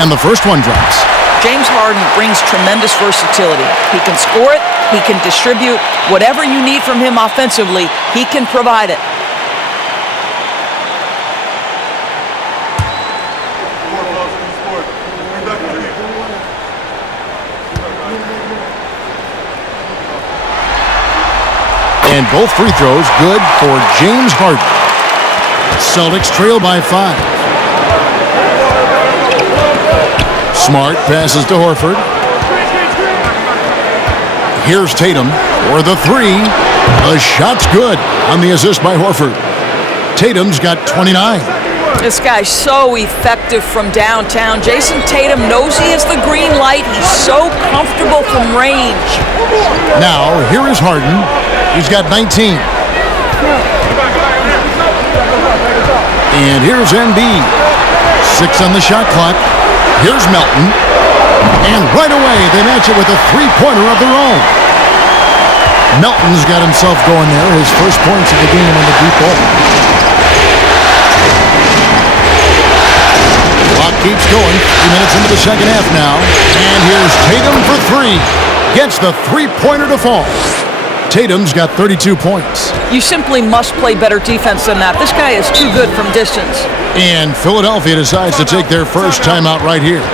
And the first one drops. James Harden brings tremendous versatility. He can score it, he can distribute. Whatever you need from him offensively, he can provide it. And both free throws good for James Harden. Celtics trail by 5. Smart passes to Horford. Here's Tatum for the three. The shot's good on the assist by Horford. Tatum's got 29. This guy's so effective from downtown. Jason Tatum knows he has the green light. He's so comfortable from range. Now, here is Harden. He's got 19. And here's Embiid. 6 on the shot clock. Here's Melton. And right away, they match it with a three-pointer of their own. Melton's got himself going there. His first points of the game on the deep ball. Clock keeps going. 3 minutes into the second half now. And here's Tatum for 3. Gets the three-pointer to fall. Tatum's got 32 points. You simply must play better defense than that. This guy is too good from distance. And Philadelphia decides to take their first timeout right here.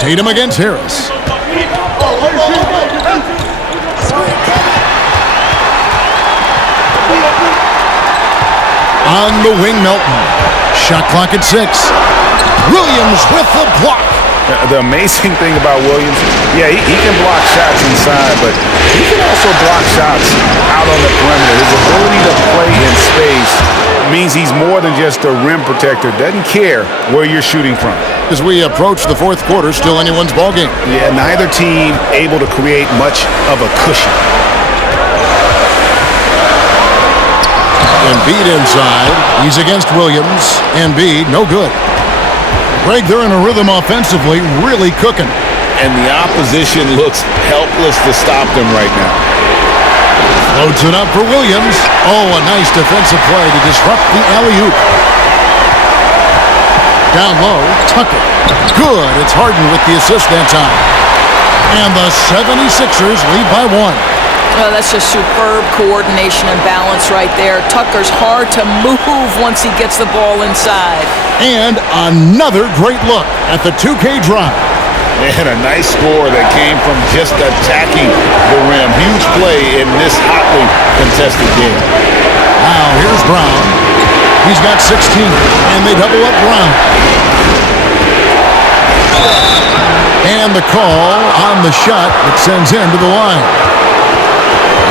Tatum against Harris. On the wing, Melton. Shot clock at 6. Williams with the block. The amazing thing about Williams, yeah, he can block shots inside, but he can also block shots out on the perimeter. His ability to play in space means he's more than just a rim protector. Doesn't care where you're shooting from. As we approach the fourth quarter, still anyone's ballgame. Yeah, neither team able to create much of a cushion. Embiid inside. He's against Williams. Embiid, no good. Greg, they're in a rhythm offensively, really cooking. And the opposition looks helpless to stop them right now. Loads it up for Williams. Oh, a nice defensive play to disrupt the alley-oop. Down low, Tucker. Good. It's Harden with the assist that time. And the 76ers lead by 1. Oh, that's just superb coordination and balance right there. Tucker's hard to move once he gets the ball inside. And another great look at the 2K drive. And a nice score that came from just attacking the rim. Huge play in this hotly contested game. Now here's Brown. He's got 16, and they double up Brown. And the call on the shot that sends him to the line.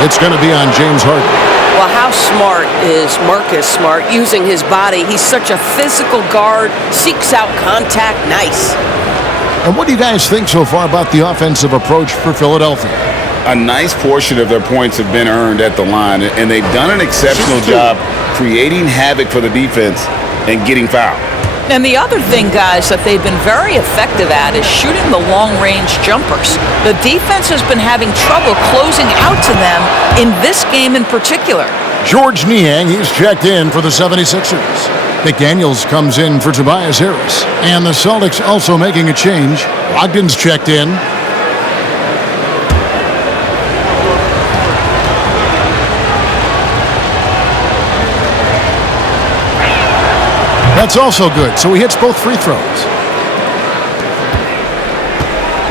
It's going to be on James Harden. Well, how smart is Marcus Smart using his body? He's such a physical guard, seeks out contact, nice. And what do you guys think so far about the offensive approach for Philadelphia? A nice portion of their points have been earned at the line, and they've done an exceptional job creating havoc for the defense and getting fouled. And the other thing, guys, that they've been very effective at is shooting the long-range jumpers. The defense has been having trouble closing out to them in this game in particular. George Niang, he's checked in for the 76ers. McDaniels comes in for Tobias Harris. And the Celtics also making a change. Brogdon's checked in. That's also good, so he hits both free throws.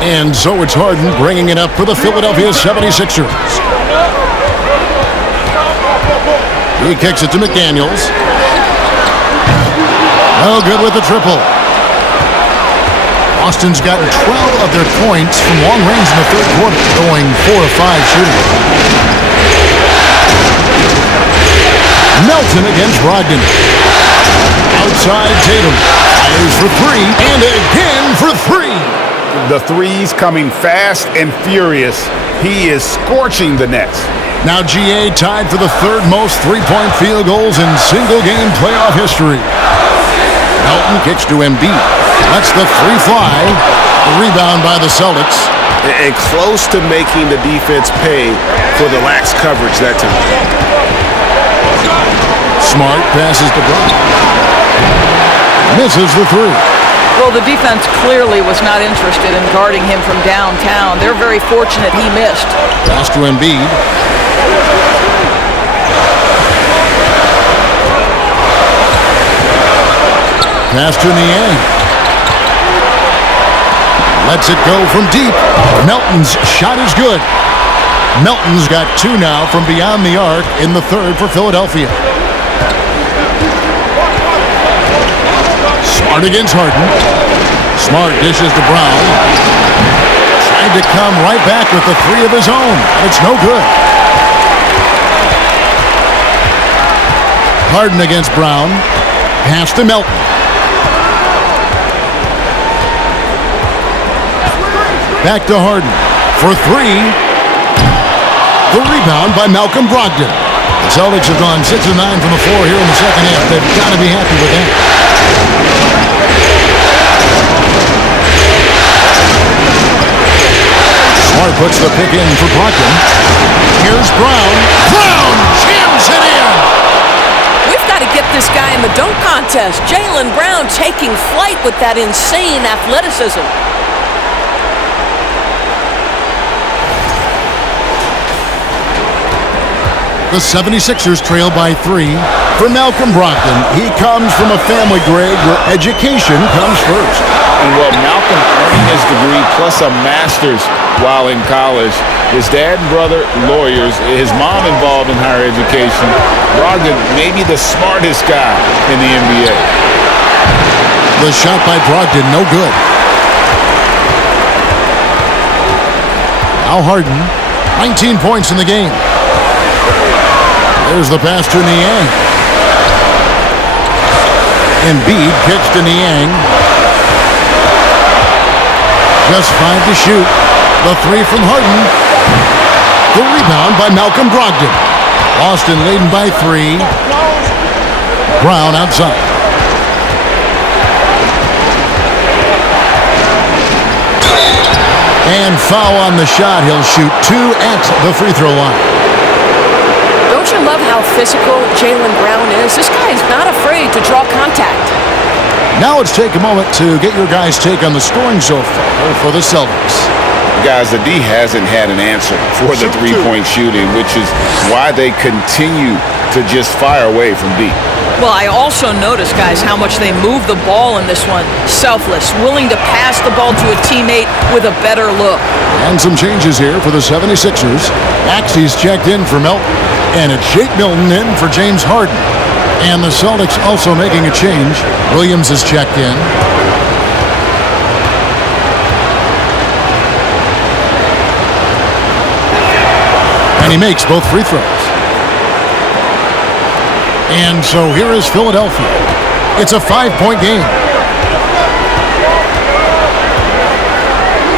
And so it's Harden bringing it up for the Philadelphia 76ers. He kicks it to McDaniels. No good with the triple. Boston's gotten 12 of their points from long range in the third quarter, going 4 of 5 shooting. Melton against Brogdon. Outside Tatum. Fires for 3, and again for 3. The threes coming fast and furious. He is scorching the Nets. Now GA tied for the third most three-point field goals in single-game playoff history. Melton kicks to Embiid. Lets the 3 fly. The rebound by the Celtics. And close to making the defense pay for the lax coverage that time. Smart passes to Brown. Misses the 3. Well, the defense clearly was not interested in guarding him from downtown. They're very fortunate he missed. Pass to Embiid. Pass to Niang. Lets it go from deep. Melton's shot is good. Melton's got 2 now from beyond the arc in the third for Philadelphia. Smart against Harden. Smart dishes to Brown. Tried to come right back with the 3 of his own, but it's no good. Harden against Brown. Pass to Melton. Back to Harden for 3. The rebound by Malcolm Brogdon. The Celtics have gone 6 of 9 from the floor here in the second half. They've got to be happy with that. Smart puts the pick in for Brogdon. Here's Brown. Brown jams it in. We've got to get this guy in the dunk contest. Jaylen Brown taking flight with that insane athleticism. The 76ers trail by 3. For Malcolm Brogdon, he comes from a family, Greg, where education comes first. And well, Malcolm earning his degree plus a master's while in college. His dad and brother, lawyers. His mom involved in higher education. Brogdon, maybe the smartest guy in the NBA. The shot by Brogdon, no good. Now Harden, 19 points in the game. There's the pass to Niang. Embiid kicks to Niang. Just 5 to shoot. The 3 from Harden. The rebound by Malcolm Brogdon. Boston leading by 3. Brown outside. And foul on the shot. He'll shoot 2 at the free throw line. Don't you love how physical Jaylen Brown is? This guy is not afraid to draw contact. Now let's take a moment to get your guys' take on the scoring so far for the Celtics. Guys, the D hasn't had an answer for the three-point shooting, which is why they continue to just fire away from deep. Well, I also noticed, guys, how much they move the ball in this one. Selfless, willing to pass the ball to a teammate with a better look. And some changes here for the 76ers. Maxey's checked in for Melton. And it's Shake Milton in for James Harden. And the Celtics also making a change. Williams is checked in. And he makes both free throws. And so here is Philadelphia. It's a 5-point game.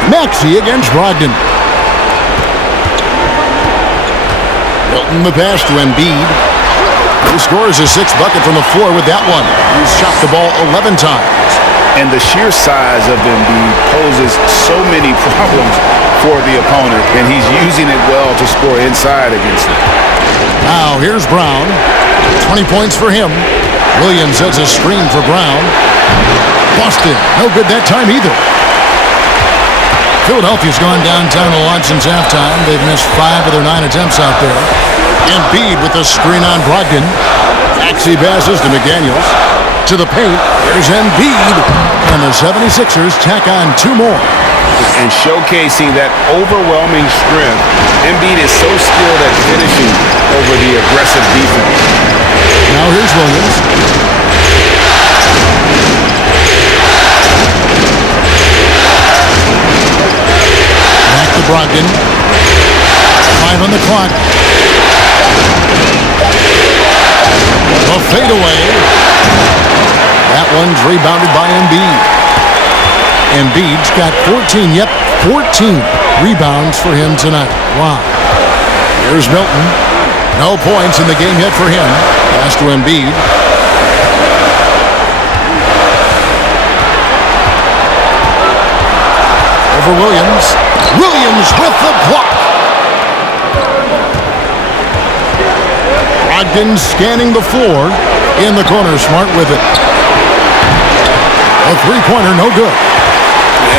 Maxey against Brogdon. Milton the pass to Embiid. He scores his 6th bucket from the floor with that one. He's shot the ball 11 times. And the sheer size of Embiid poses so many problems for the opponent, and he's using it well to score inside against him. Now here's Brown. 20 points for him. Williams sets a screen for Brown. Busted. No good that time either. Philadelphia's gone downtown a lot since halftime. They've missed 5 of their 9 attempts out there. Embiid with a screen on Brogdon. Maxey passes to McDaniels. To the paint. There's Embiid. And the 76ers tack on 2 more. And showcasing that overwhelming strength, Embiid is so skilled at finishing over the aggressive defense. Now here's Williams. Back to Brogdon. 5 on the clock. A fadeaway. That one's rebounded by Embiid. Embiid's got 14 rebounds for him tonight. Wow. Here's Milton. No points in the game yet for him. Pass to Embiid. Over Williams. Williams with the block. Brogdon scanning the floor. In the corner, Smart with it. A three-pointer, no good.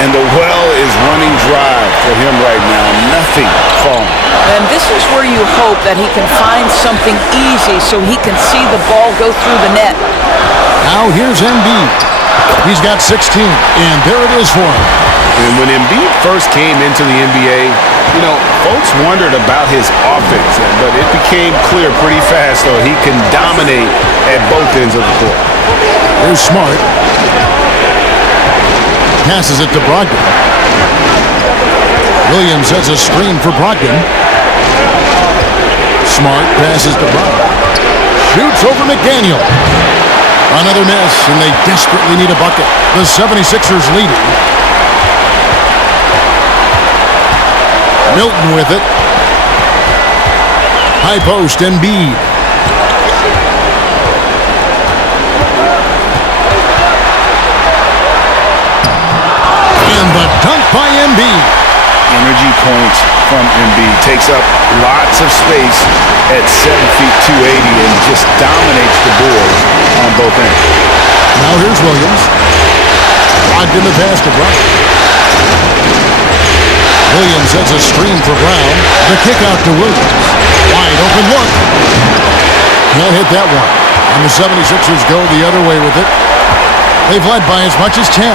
And the well is running dry for him right now. Nothing falling. And this is where you hope that he can find something easy so he can see the ball go through the net. Now here's Embiid. He's got 16, and there it is for him. And when Embiid first came into the NBA, folks wondered about his offense, but it became clear pretty fast, though, he can dominate at both ends of the court. Here's Smart. Passes it to Brogdon. Williams sets a screen for Brogdon. Smart passes to Brogdon. Shoots over McDaniel. Another miss, and they desperately need a bucket. The 76ers leading. Milton with it. High post, Embiid. And the dunk by Embiid. Energy points from Embiid. Takes up lots of space at 7 feet 280 and just dominates the boards on both ends. Now here's Williams. Locked in the pass to Brown. Williams sets a screen for Brown. The kick out to Williams. Wide open look. Can't hit that one. And the 76ers go the other way with it. They've led by as much as 10.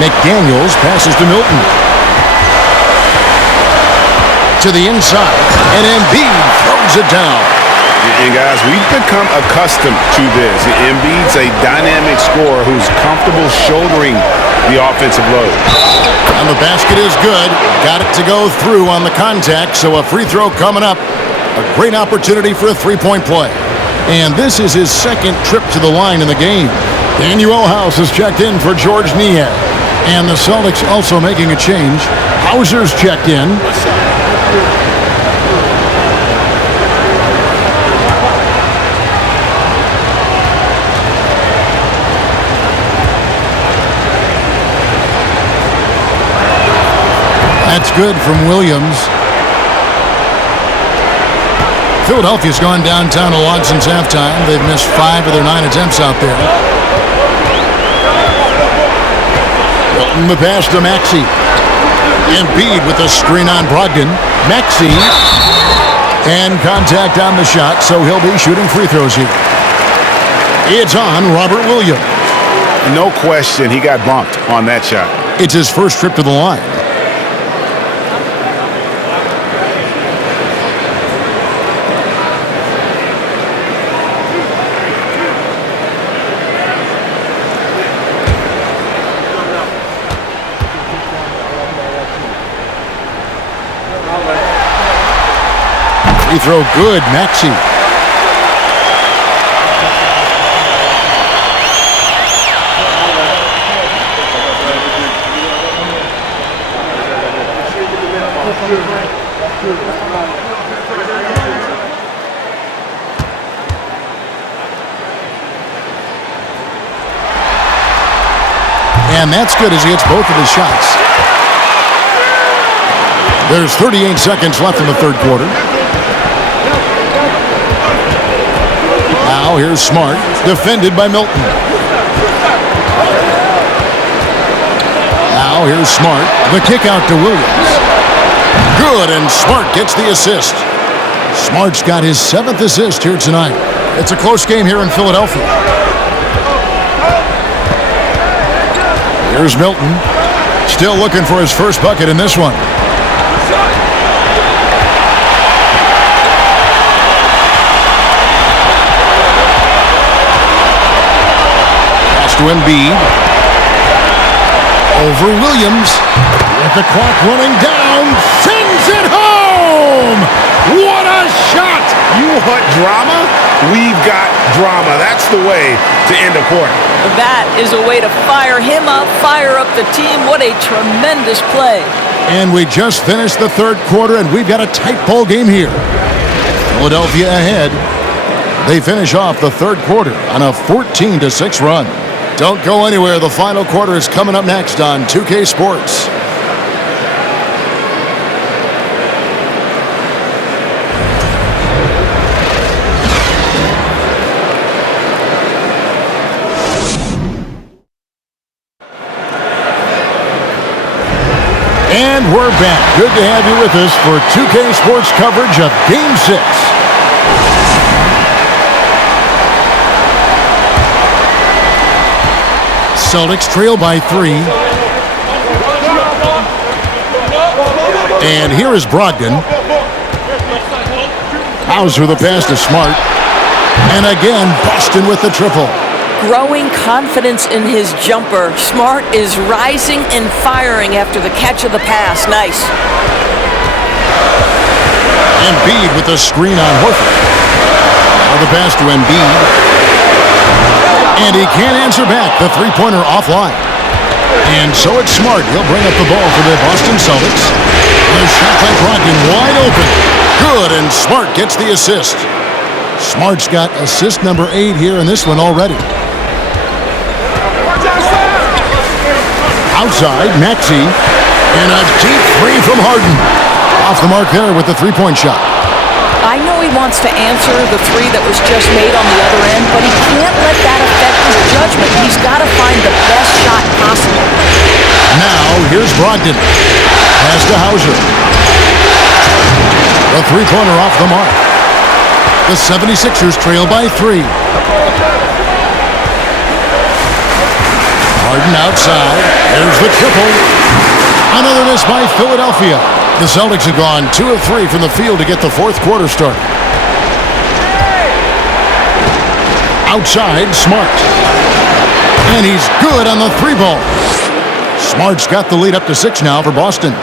McDaniels passes to Milton. To the inside. And Embiid throws it down. And guys, we've become accustomed to this. Embiid's a dynamic scorer who's comfortable shouldering the offensive load. And the basket is good. Got it to go through on the contact, so a free throw coming up. A great opportunity for a three-point play. And this is his second trip to the line in the game. Daniel House has checked in for George Niang. And the Celtics also making a change. Hauser's checked in. That's good from Williams. Philadelphia's gone downtown a lot since halftime. They've missed 5 of their 9 attempts out there. Milton the pass to Maxey. Embiid with a screen on Brogdon. Maxey. And contact on the shot, so he'll be shooting free throws here. It's on Robert Williams. No question, he got bumped on that shot. It's his first trip to the line. Free throw good, Maxey. And that's good as he hits both of his shots. There's 38 seconds left in the third quarter. Now here's Smart, defended by Milton. Now here's Smart, the kick out to Williams. Good, and Smart gets the assist. Smart's got his 7th assist here tonight. It's a close game here in Philadelphia. Here's Milton, still looking for his first bucket in this one. Pass to Embiid. Over Williams. With the clock running down, sends it home! What a shot! You want drama? We've got drama. That's the way to end a quarter. That is a way to fire him up, fire up the team. What a tremendous play. And we just finished the third quarter, and we've got a tight ball game here. Philadelphia ahead. They finish off the third quarter on a 14-6 run. Don't go anywhere. The final quarter is coming up next on 2K Sports. And we're back. Good to have you with us for 2K Sports coverage of Game 6. Celtics trail by 3. And here is Brogdon. Hauser the pass to Smart. And again, Boston with the triple. Growing confidence in his jumper. Smart is rising and firing after the catch of the pass. Nice. Embiid with the screen on Horford. Now the pass to Embiid. And he can't answer back. The three-pointer offline. And so it's Smart. He'll bring up the ball for the Boston Celtics. The shot by Brogdon wide open. Good, and Smart gets the assist. Smart's got assist number 8 here in this one already. Outside, Maxey. And a deep three from Harden. Off the mark there with the three-point shot. I know he wants to answer the three that was just made on the other end, but he can't let that affect his judgment. He's got to find the best shot possible. Now, here's Brogdon. Pass to Hauser. The three-pointer off the mark. The 76ers trail by 3. Harden outside. There's the triple. Another miss by Philadelphia. The Celtics have gone 2 of 3 from the field to get the fourth quarter started. Outside, Smart. And he's good on the 3-ball. Smart's got the lead up to 6 now for Boston.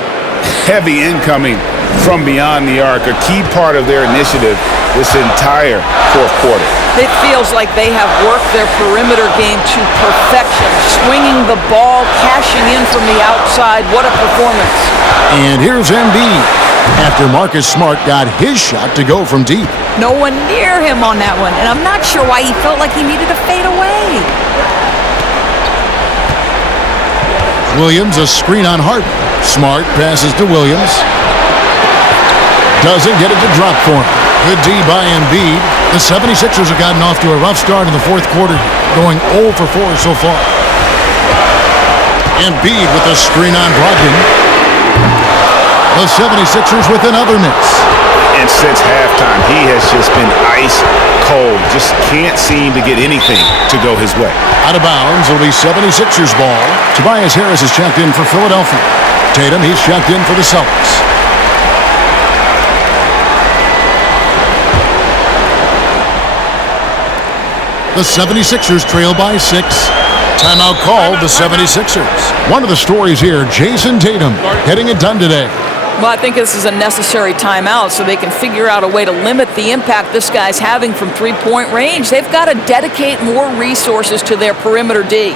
Heavy incoming from beyond the arc, a key part of their initiative this entire fourth quarter. It feels like they have worked their perimeter game to perfection. Swinging the ball, cashing in from the outside. What a performance. And here's Embiid. After Marcus Smart got his shot to go from deep. No one near him on that one. And I'm not sure why he felt like he needed to fade away. Williams, a screen on Harden. Smart passes to Williams. Doesn't get it to drop for him. Good D by Embiid. The 76ers have gotten off to a rough start in the fourth quarter, going 0 for 4 so far. Embiid with a screen on Brogdon. The 76ers with another miss. And since halftime, he has just been ice cold. Just can't seem to get anything to go his way. Out of bounds, it'll be 76ers ball. Tobias Harris is checked in for Philadelphia. Tatum, he's checked in for the Celtics. The 76ers trail by 6. Timeout called the 76ers. One of the stories here, Jason Tatum getting it done today. Well, I think this is a necessary timeout so they can figure out a way to limit the impact this guy's having from three-point range. They've got to dedicate more resources to their perimeter D.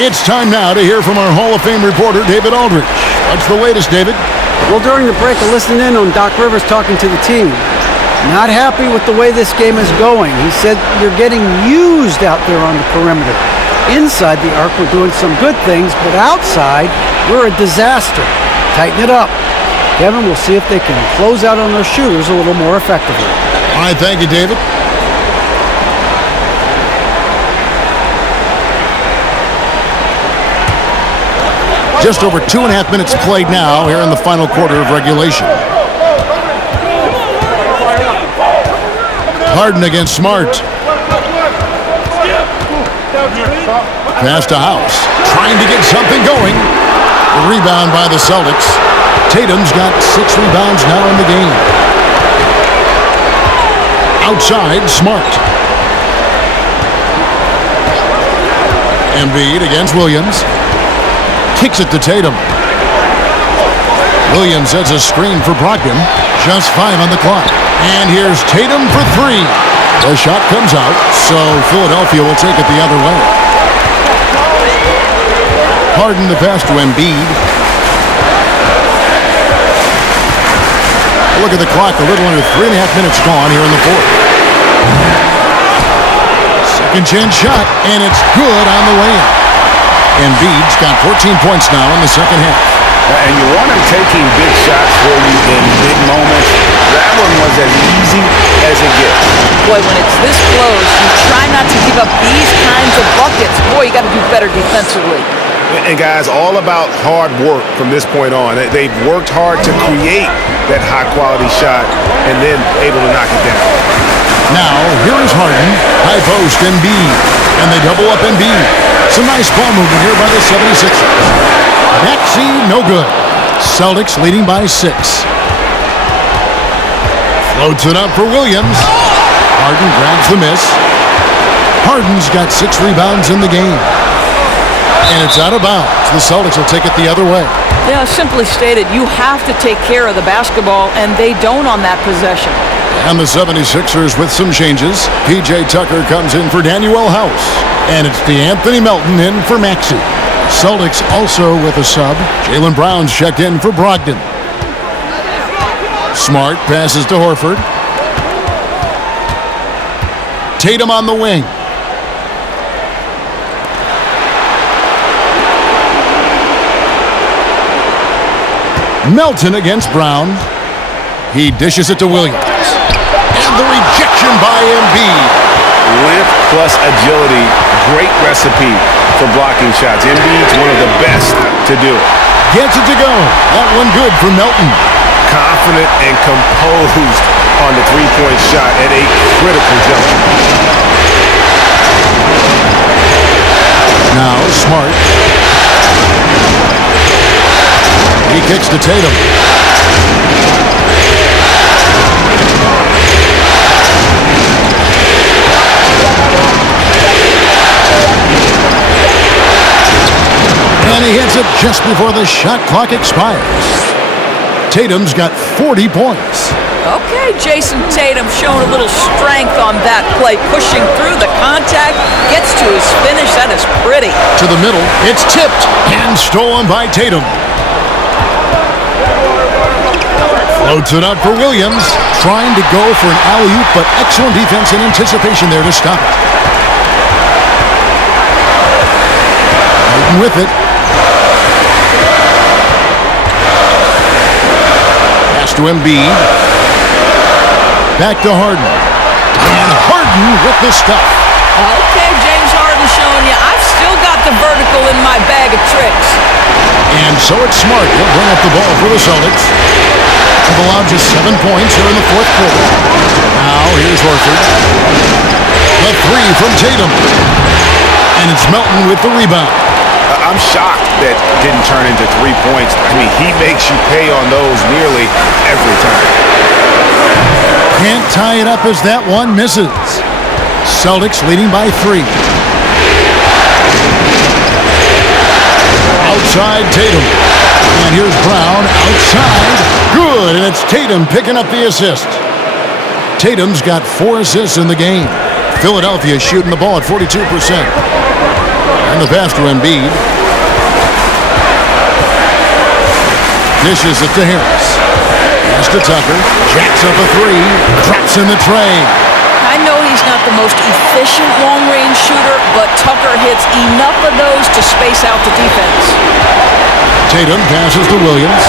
It's time now to hear from our Hall of Fame reporter, David Aldridge. What's the latest, David? Well, during the break, I listened in on Doc Rivers talking to the team. Not happy with the way this game is going. He said, you're getting used out there on the perimeter. Inside the arc, we're doing some good things, but outside, we're a disaster. Tighten it up. Kevin, we'll see if they can close out on their shooters a little more effectively. All right, thank you, David. Just over 2.5 minutes played now here in the final quarter of regulation. Harden against Smart. Pass to House. Trying to get something going. The rebound by the Celtics. Tatum's got 6 rebounds now in the game. Outside, Smart. Embiid against Williams. Kicks it to Tatum. Williams sets a screen for Brogdon. Just 5 on the clock. And here's Tatum for 3. The shot comes out, so Philadelphia will take it the other way. Harden the pass to Embiid. Look at the clock, a little under 3.5 minutes gone here in the fourth. Second chance shot, and it's good on the way in. Embiid's got 14 points now in the second half. And you want him taking big shots for you in big moments. That one was as easy as it gets. Boy, when it's this close, you try not to give up these kinds of buckets. Boy, you got to do better defensively. And guys, all about hard work from this point on. They've worked hard to create that high-quality shot and then able to knock it down. Now, here is Harden, high post Embiid, and they double up Embiid. Some nice ball movement here by the 76ers. Maxey, no good. Celtics leading by 6. Floats it up for Williams. Harden grabs the miss. Harden's got 6 rebounds in the game. And it's out of bounds. The Celtics will take it the other way. Yeah, simply stated, you have to take care of the basketball, and they don't on that possession. And the 76ers with some changes. P.J. Tucker comes in for Daniel House. And it's DeAnthony Melton in for Maxey. Celtics also with a sub. Jaylen Brown's checked in for Brogdon. Smart passes to Horford. Tatum on the wing. Melton against Brown. He dishes it to Williams. And the rejection by Embiid. Length plus agility, great recipe for blocking shots. Embiid's one of the best to do it. Gets it to go. That one good for Melton. Confident and composed on the three-point shot at a critical juncture. Now Smart. He kicks to Tatum. And he hits it just before the shot clock expires. Tatum's got 40 points. Okay, Jason Tatum showing a little strength on that play, pushing through the contact, gets to his finish. That is pretty. To the middle, it's tipped and stolen by Tatum. Floats it up for Williams, trying to go for an alley-oop, but excellent defense and anticipation there to stop it. Harden with it. Pass to Embiid. Back to Harden. And Harden with the stuff. Okay, James Harden showing you, I've still got the vertical in my bag of tricks. And so it's Smart. He'll bring up the ball for the Celtics. They've allowed just 7 points here in the fourth quarter. Now here's Horford. The 3 from Tatum. And it's Melton with the rebound. I'm shocked that didn't turn into 3 points. I mean, he makes you pay on those nearly every time. Can't tie it up as that one misses. Celtics leading by 3. Outside Tatum. And here's Brown outside. Good, and it's Tatum picking up the assist. Tatum's got 4 assists in the game. Philadelphia shooting the ball at 42%. And the pass to Embiid. Dishes it to Harris. Pass to Tucker. Jacks up a three. Drops in the tray. I know he's not the most efficient long-range shooter, but Tucker hits enough of those to space out the defense. Tatum passes to Williams.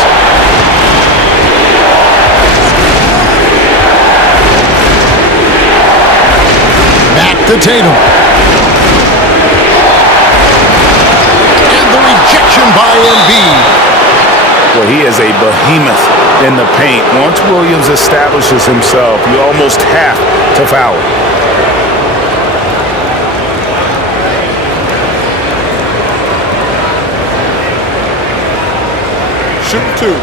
Back to Tatum. And the rejection by Embiid. Well, he is a behemoth in the paint. Once Williams establishes himself, you almost have to foul him. Shoot two.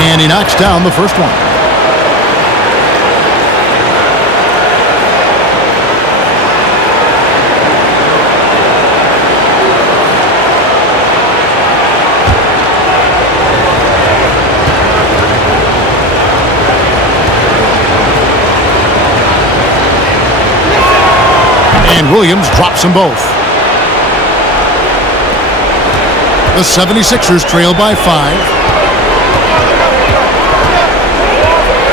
And he knocks down the first one. And Williams drops them both. The 76ers trail by 5.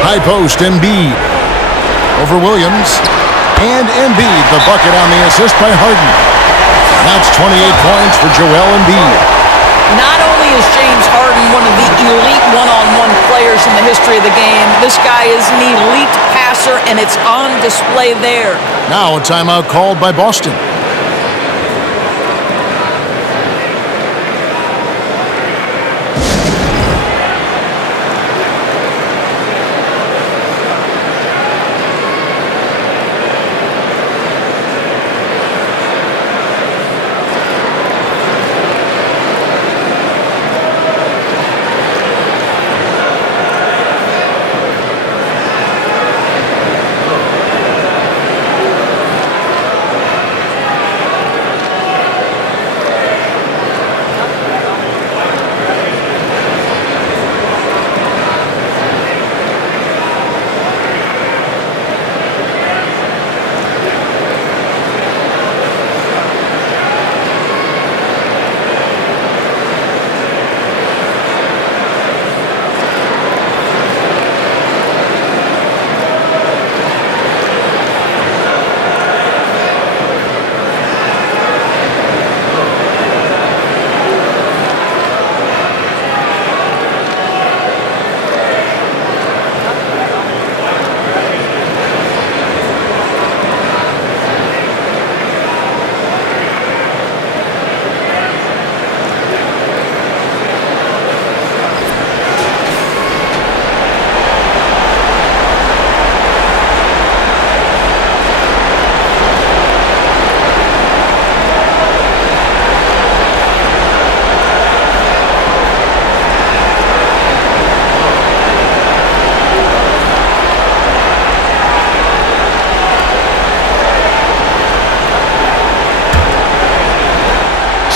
High post, Embiid. Over Williams. And Embiid, the bucket on the assist by Harden. That's 28 points for Joel Embiid. Not only is James Harden one of the elite one-on-one players in the history of the game, this guy is an elite passer, and it's on display there. Now a timeout called by Boston.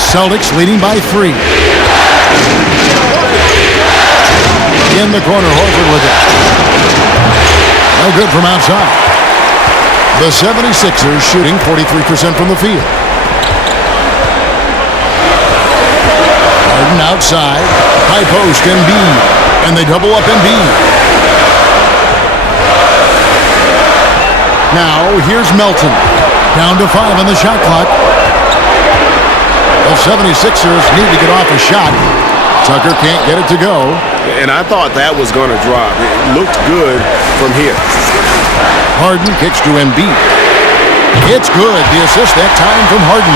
Celtics leading by 3. In the corner, Horford with it. No good from outside. The 76ers shooting 43% from the field. Harden outside. High post, Embiid. And they double up Embiid. Now, here's Melton. Down to 5 on the shot clock. The 76ers need to get off a shot. Tucker can't get it to go. And I thought that was going to drop. It looked good from here. Harden kicks to Embiid. It's good. The assist that time from Harden.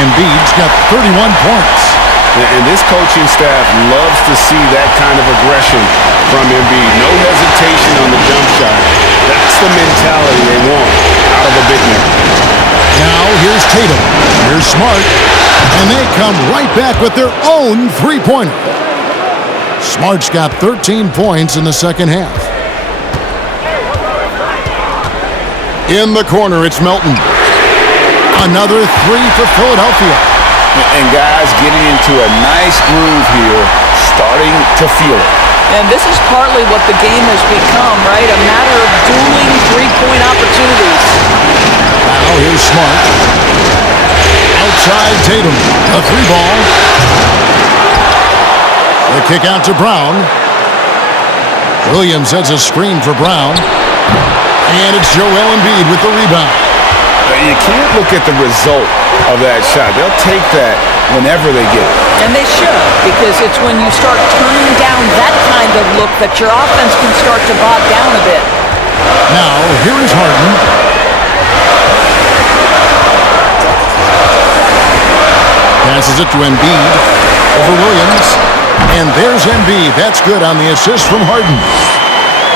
Embiid's got 31 points. And this coaching staff loves to see that kind of aggression from Embiid. No hesitation on the jump shot. That's the mentality they want out of a big man. Now here's Tatum. Here's Smart. And they come right back with their own three-pointer. Smart's got 13 points in the second half. In the corner, it's Melton. Another three for Philadelphia. And guys getting into a nice groove here, starting to feel it. And this is partly what the game has become, right? A matter of dueling three-point opportunities. Now here's Smart. Outside Tatum. A three ball. The kick out to Brown. Williams sets a screen for Brown. And it's Joel Embiid with the rebound. You can't look at the result of that shot. They'll take that whenever they get it. And they should, because it's when you start turning down that kind of look that your offense can start to bog down a bit. Now, here is Harden. Passes it to Embiid over Williams. And there's Embiid. That's good on the assist from Harden.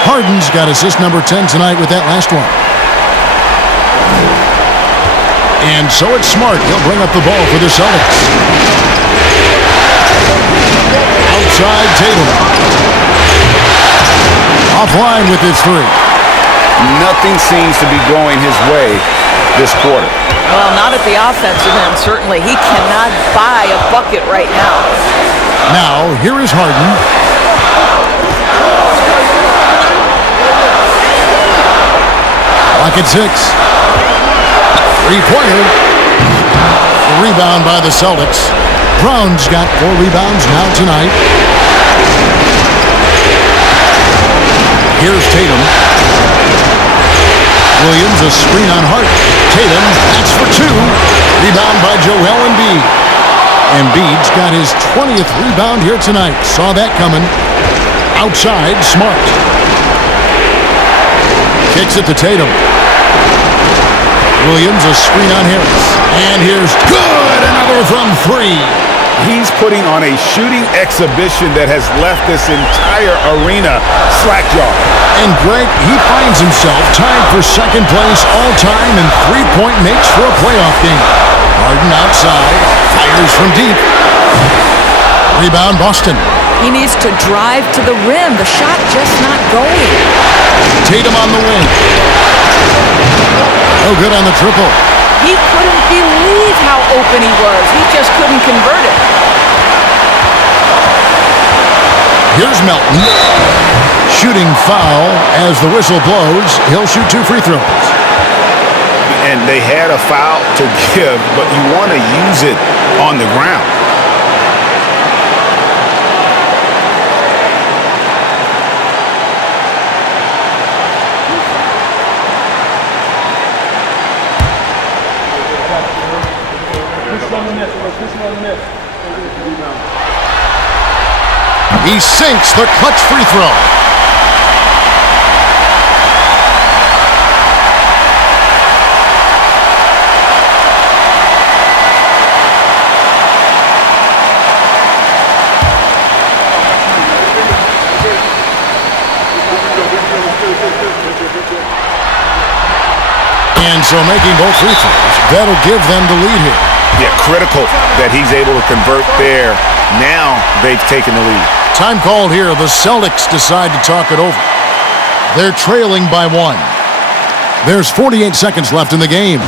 Harden's got assist number 10 tonight with that last one. And so it's Smart. He'll bring up the ball for the Celtics. Outside Tatum. Offline with his three. Nothing seems to be going his way this quarter. Well, not at the offensive end, certainly. He cannot buy a bucket right now. Now, here is Harden. Clock at 6. Three-pointer. The rebound by the Celtics. Brown's got 4 rebounds now tonight. Here's Tatum. Williams, a screen on Hart. Tatum, that's for 2. Rebound by Joel Embiid. Embiid's got his 20th rebound here tonight. Saw that coming. Outside, Smart. Kicks it to Tatum. Williams, a screen on Harris. And here's good. Another from 3. He's putting on a shooting exhibition that has left this entire arena slack-jawed. And Greg, he finds himself tied for second place all-time in three-point makes for a playoff game. Harden outside, fires from deep. Rebound, Boston. He needs to drive to the rim. The shot just not going. Tatum on the wing. No good on the triple. He couldn't believe how open he was. He just couldn't convert it. Here's Melton. Shooting foul as the whistle blows. He'll shoot 2 free throws. And they had a foul to give, but you want to use it on the ground. He sinks the clutch free throw. And so making both free throws, that'll give them the lead here. Yeah, critical that he's able to convert there. Now they've taken the lead. Time called here. The Celtics decide to talk it over. They're trailing by 1. There's 48 seconds left in the game.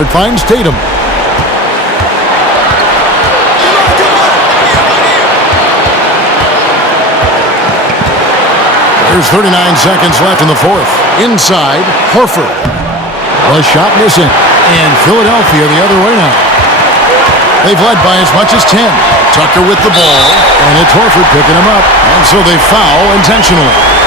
Smart finds Tatum. There's 39 seconds left in the fourth. Inside, Horford. A shot missing. And Philadelphia the other way now. They've led by as much as 10. Tucker with the ball. And it's Horford picking him up. And so they foul intentionally.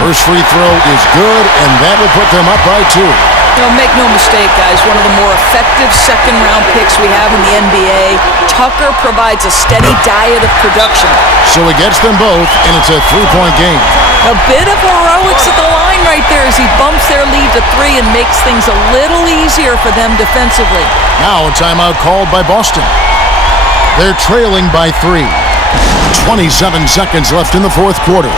First free throw is good, and that will put them up by 2. Make no mistake, guys, one of the more effective second-round picks we have in the NBA. Tucker provides a steady diet of production. So he gets them both, and it's a three-point game. A bit of heroics at the line right there as he bumps their lead to 3 and makes things a little easier for them defensively. Now a timeout called by Boston. They're trailing by 3. 27 seconds left in the fourth quarter.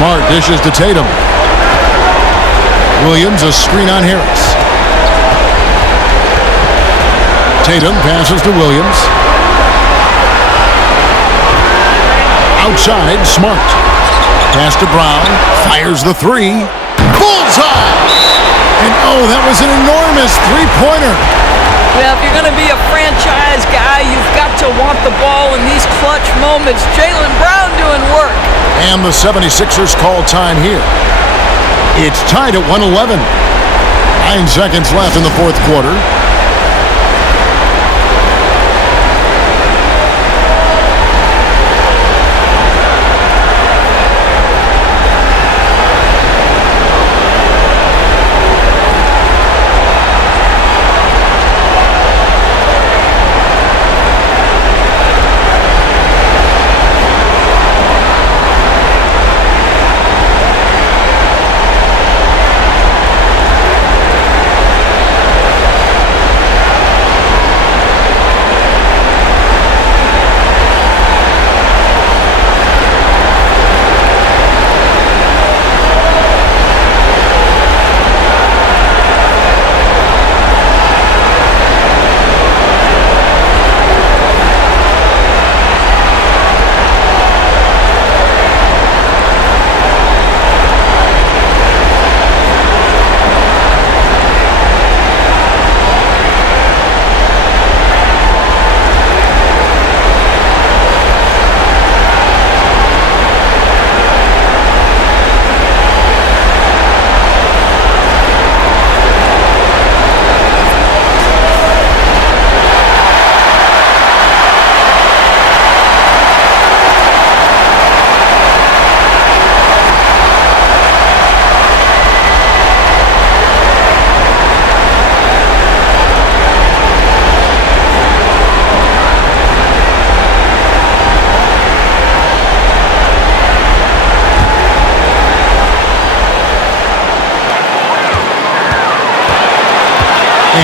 Smart dishes to Tatum. Williams a screen on Harris. Tatum passes to Williams. Outside, Smart. Pass to Brown. Fires the 3. Bullseye! And oh, that was an enormous three-pointer. Well, if you're going to be a franchise guy, you've got to want the ball in these clutch moments. Jaylen Brown doing work. And the 76ers call time here. It's tied at 111. 9 seconds left in the fourth quarter.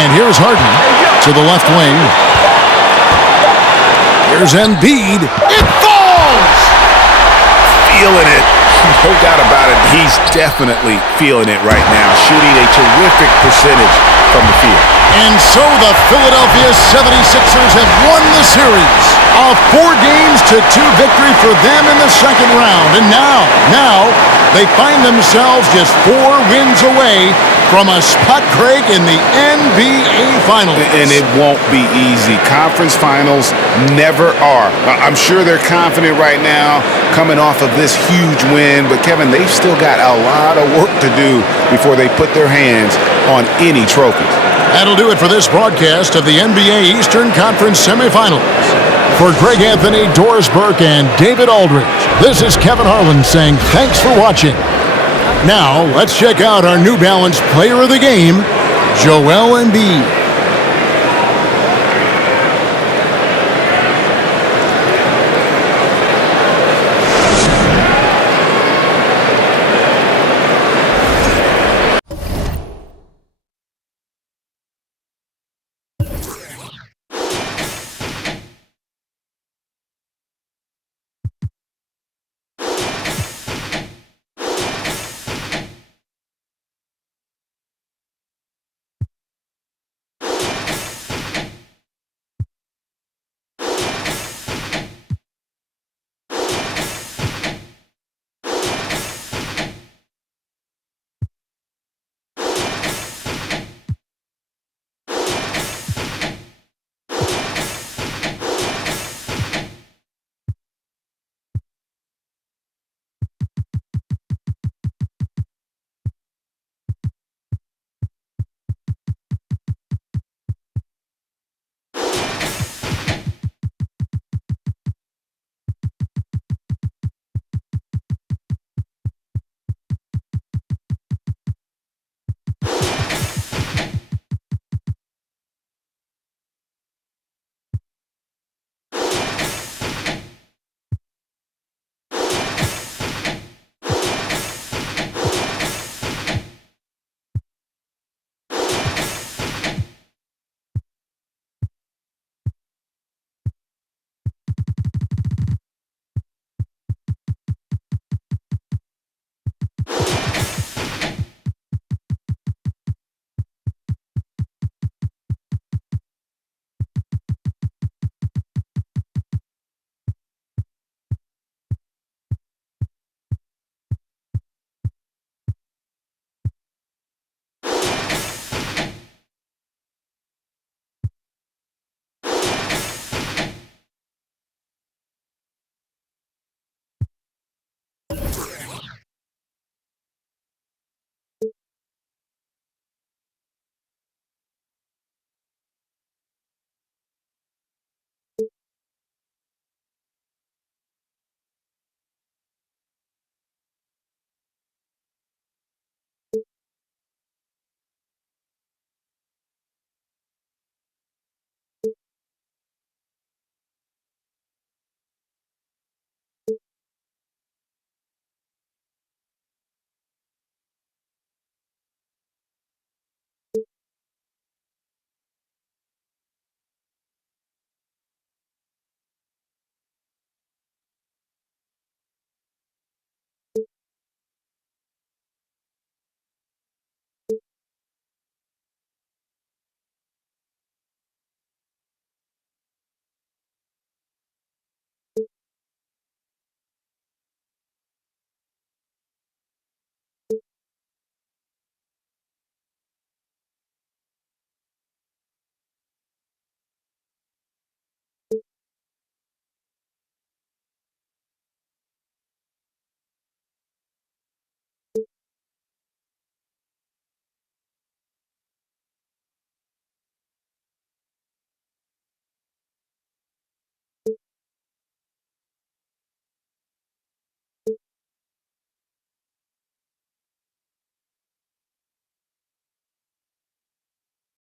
And here's Harden to the left wing. Here's Embiid. It falls! Feeling it. No doubt about it. He's definitely feeling it right now, shooting a terrific percentage from the field. And so the Philadelphia 76ers have won the series. A 4-2 victory for them in the second round. And now they find themselves just 4 wins away from a spot, Craig, in the NBA Finals. And it won't be easy. Conference finals never are. I'm sure they're confident right now coming off of this huge win. But, Kevin, they've still got a lot of work to do before they put their hands on any trophies. That'll do it for this broadcast of the NBA Eastern Conference semifinals. For Greg Anthony, Doris Burke, and David Aldridge, this is Kevin Harlan saying thanks for watching. Now, let's check out our New Balance player of the game, Joel Embiid.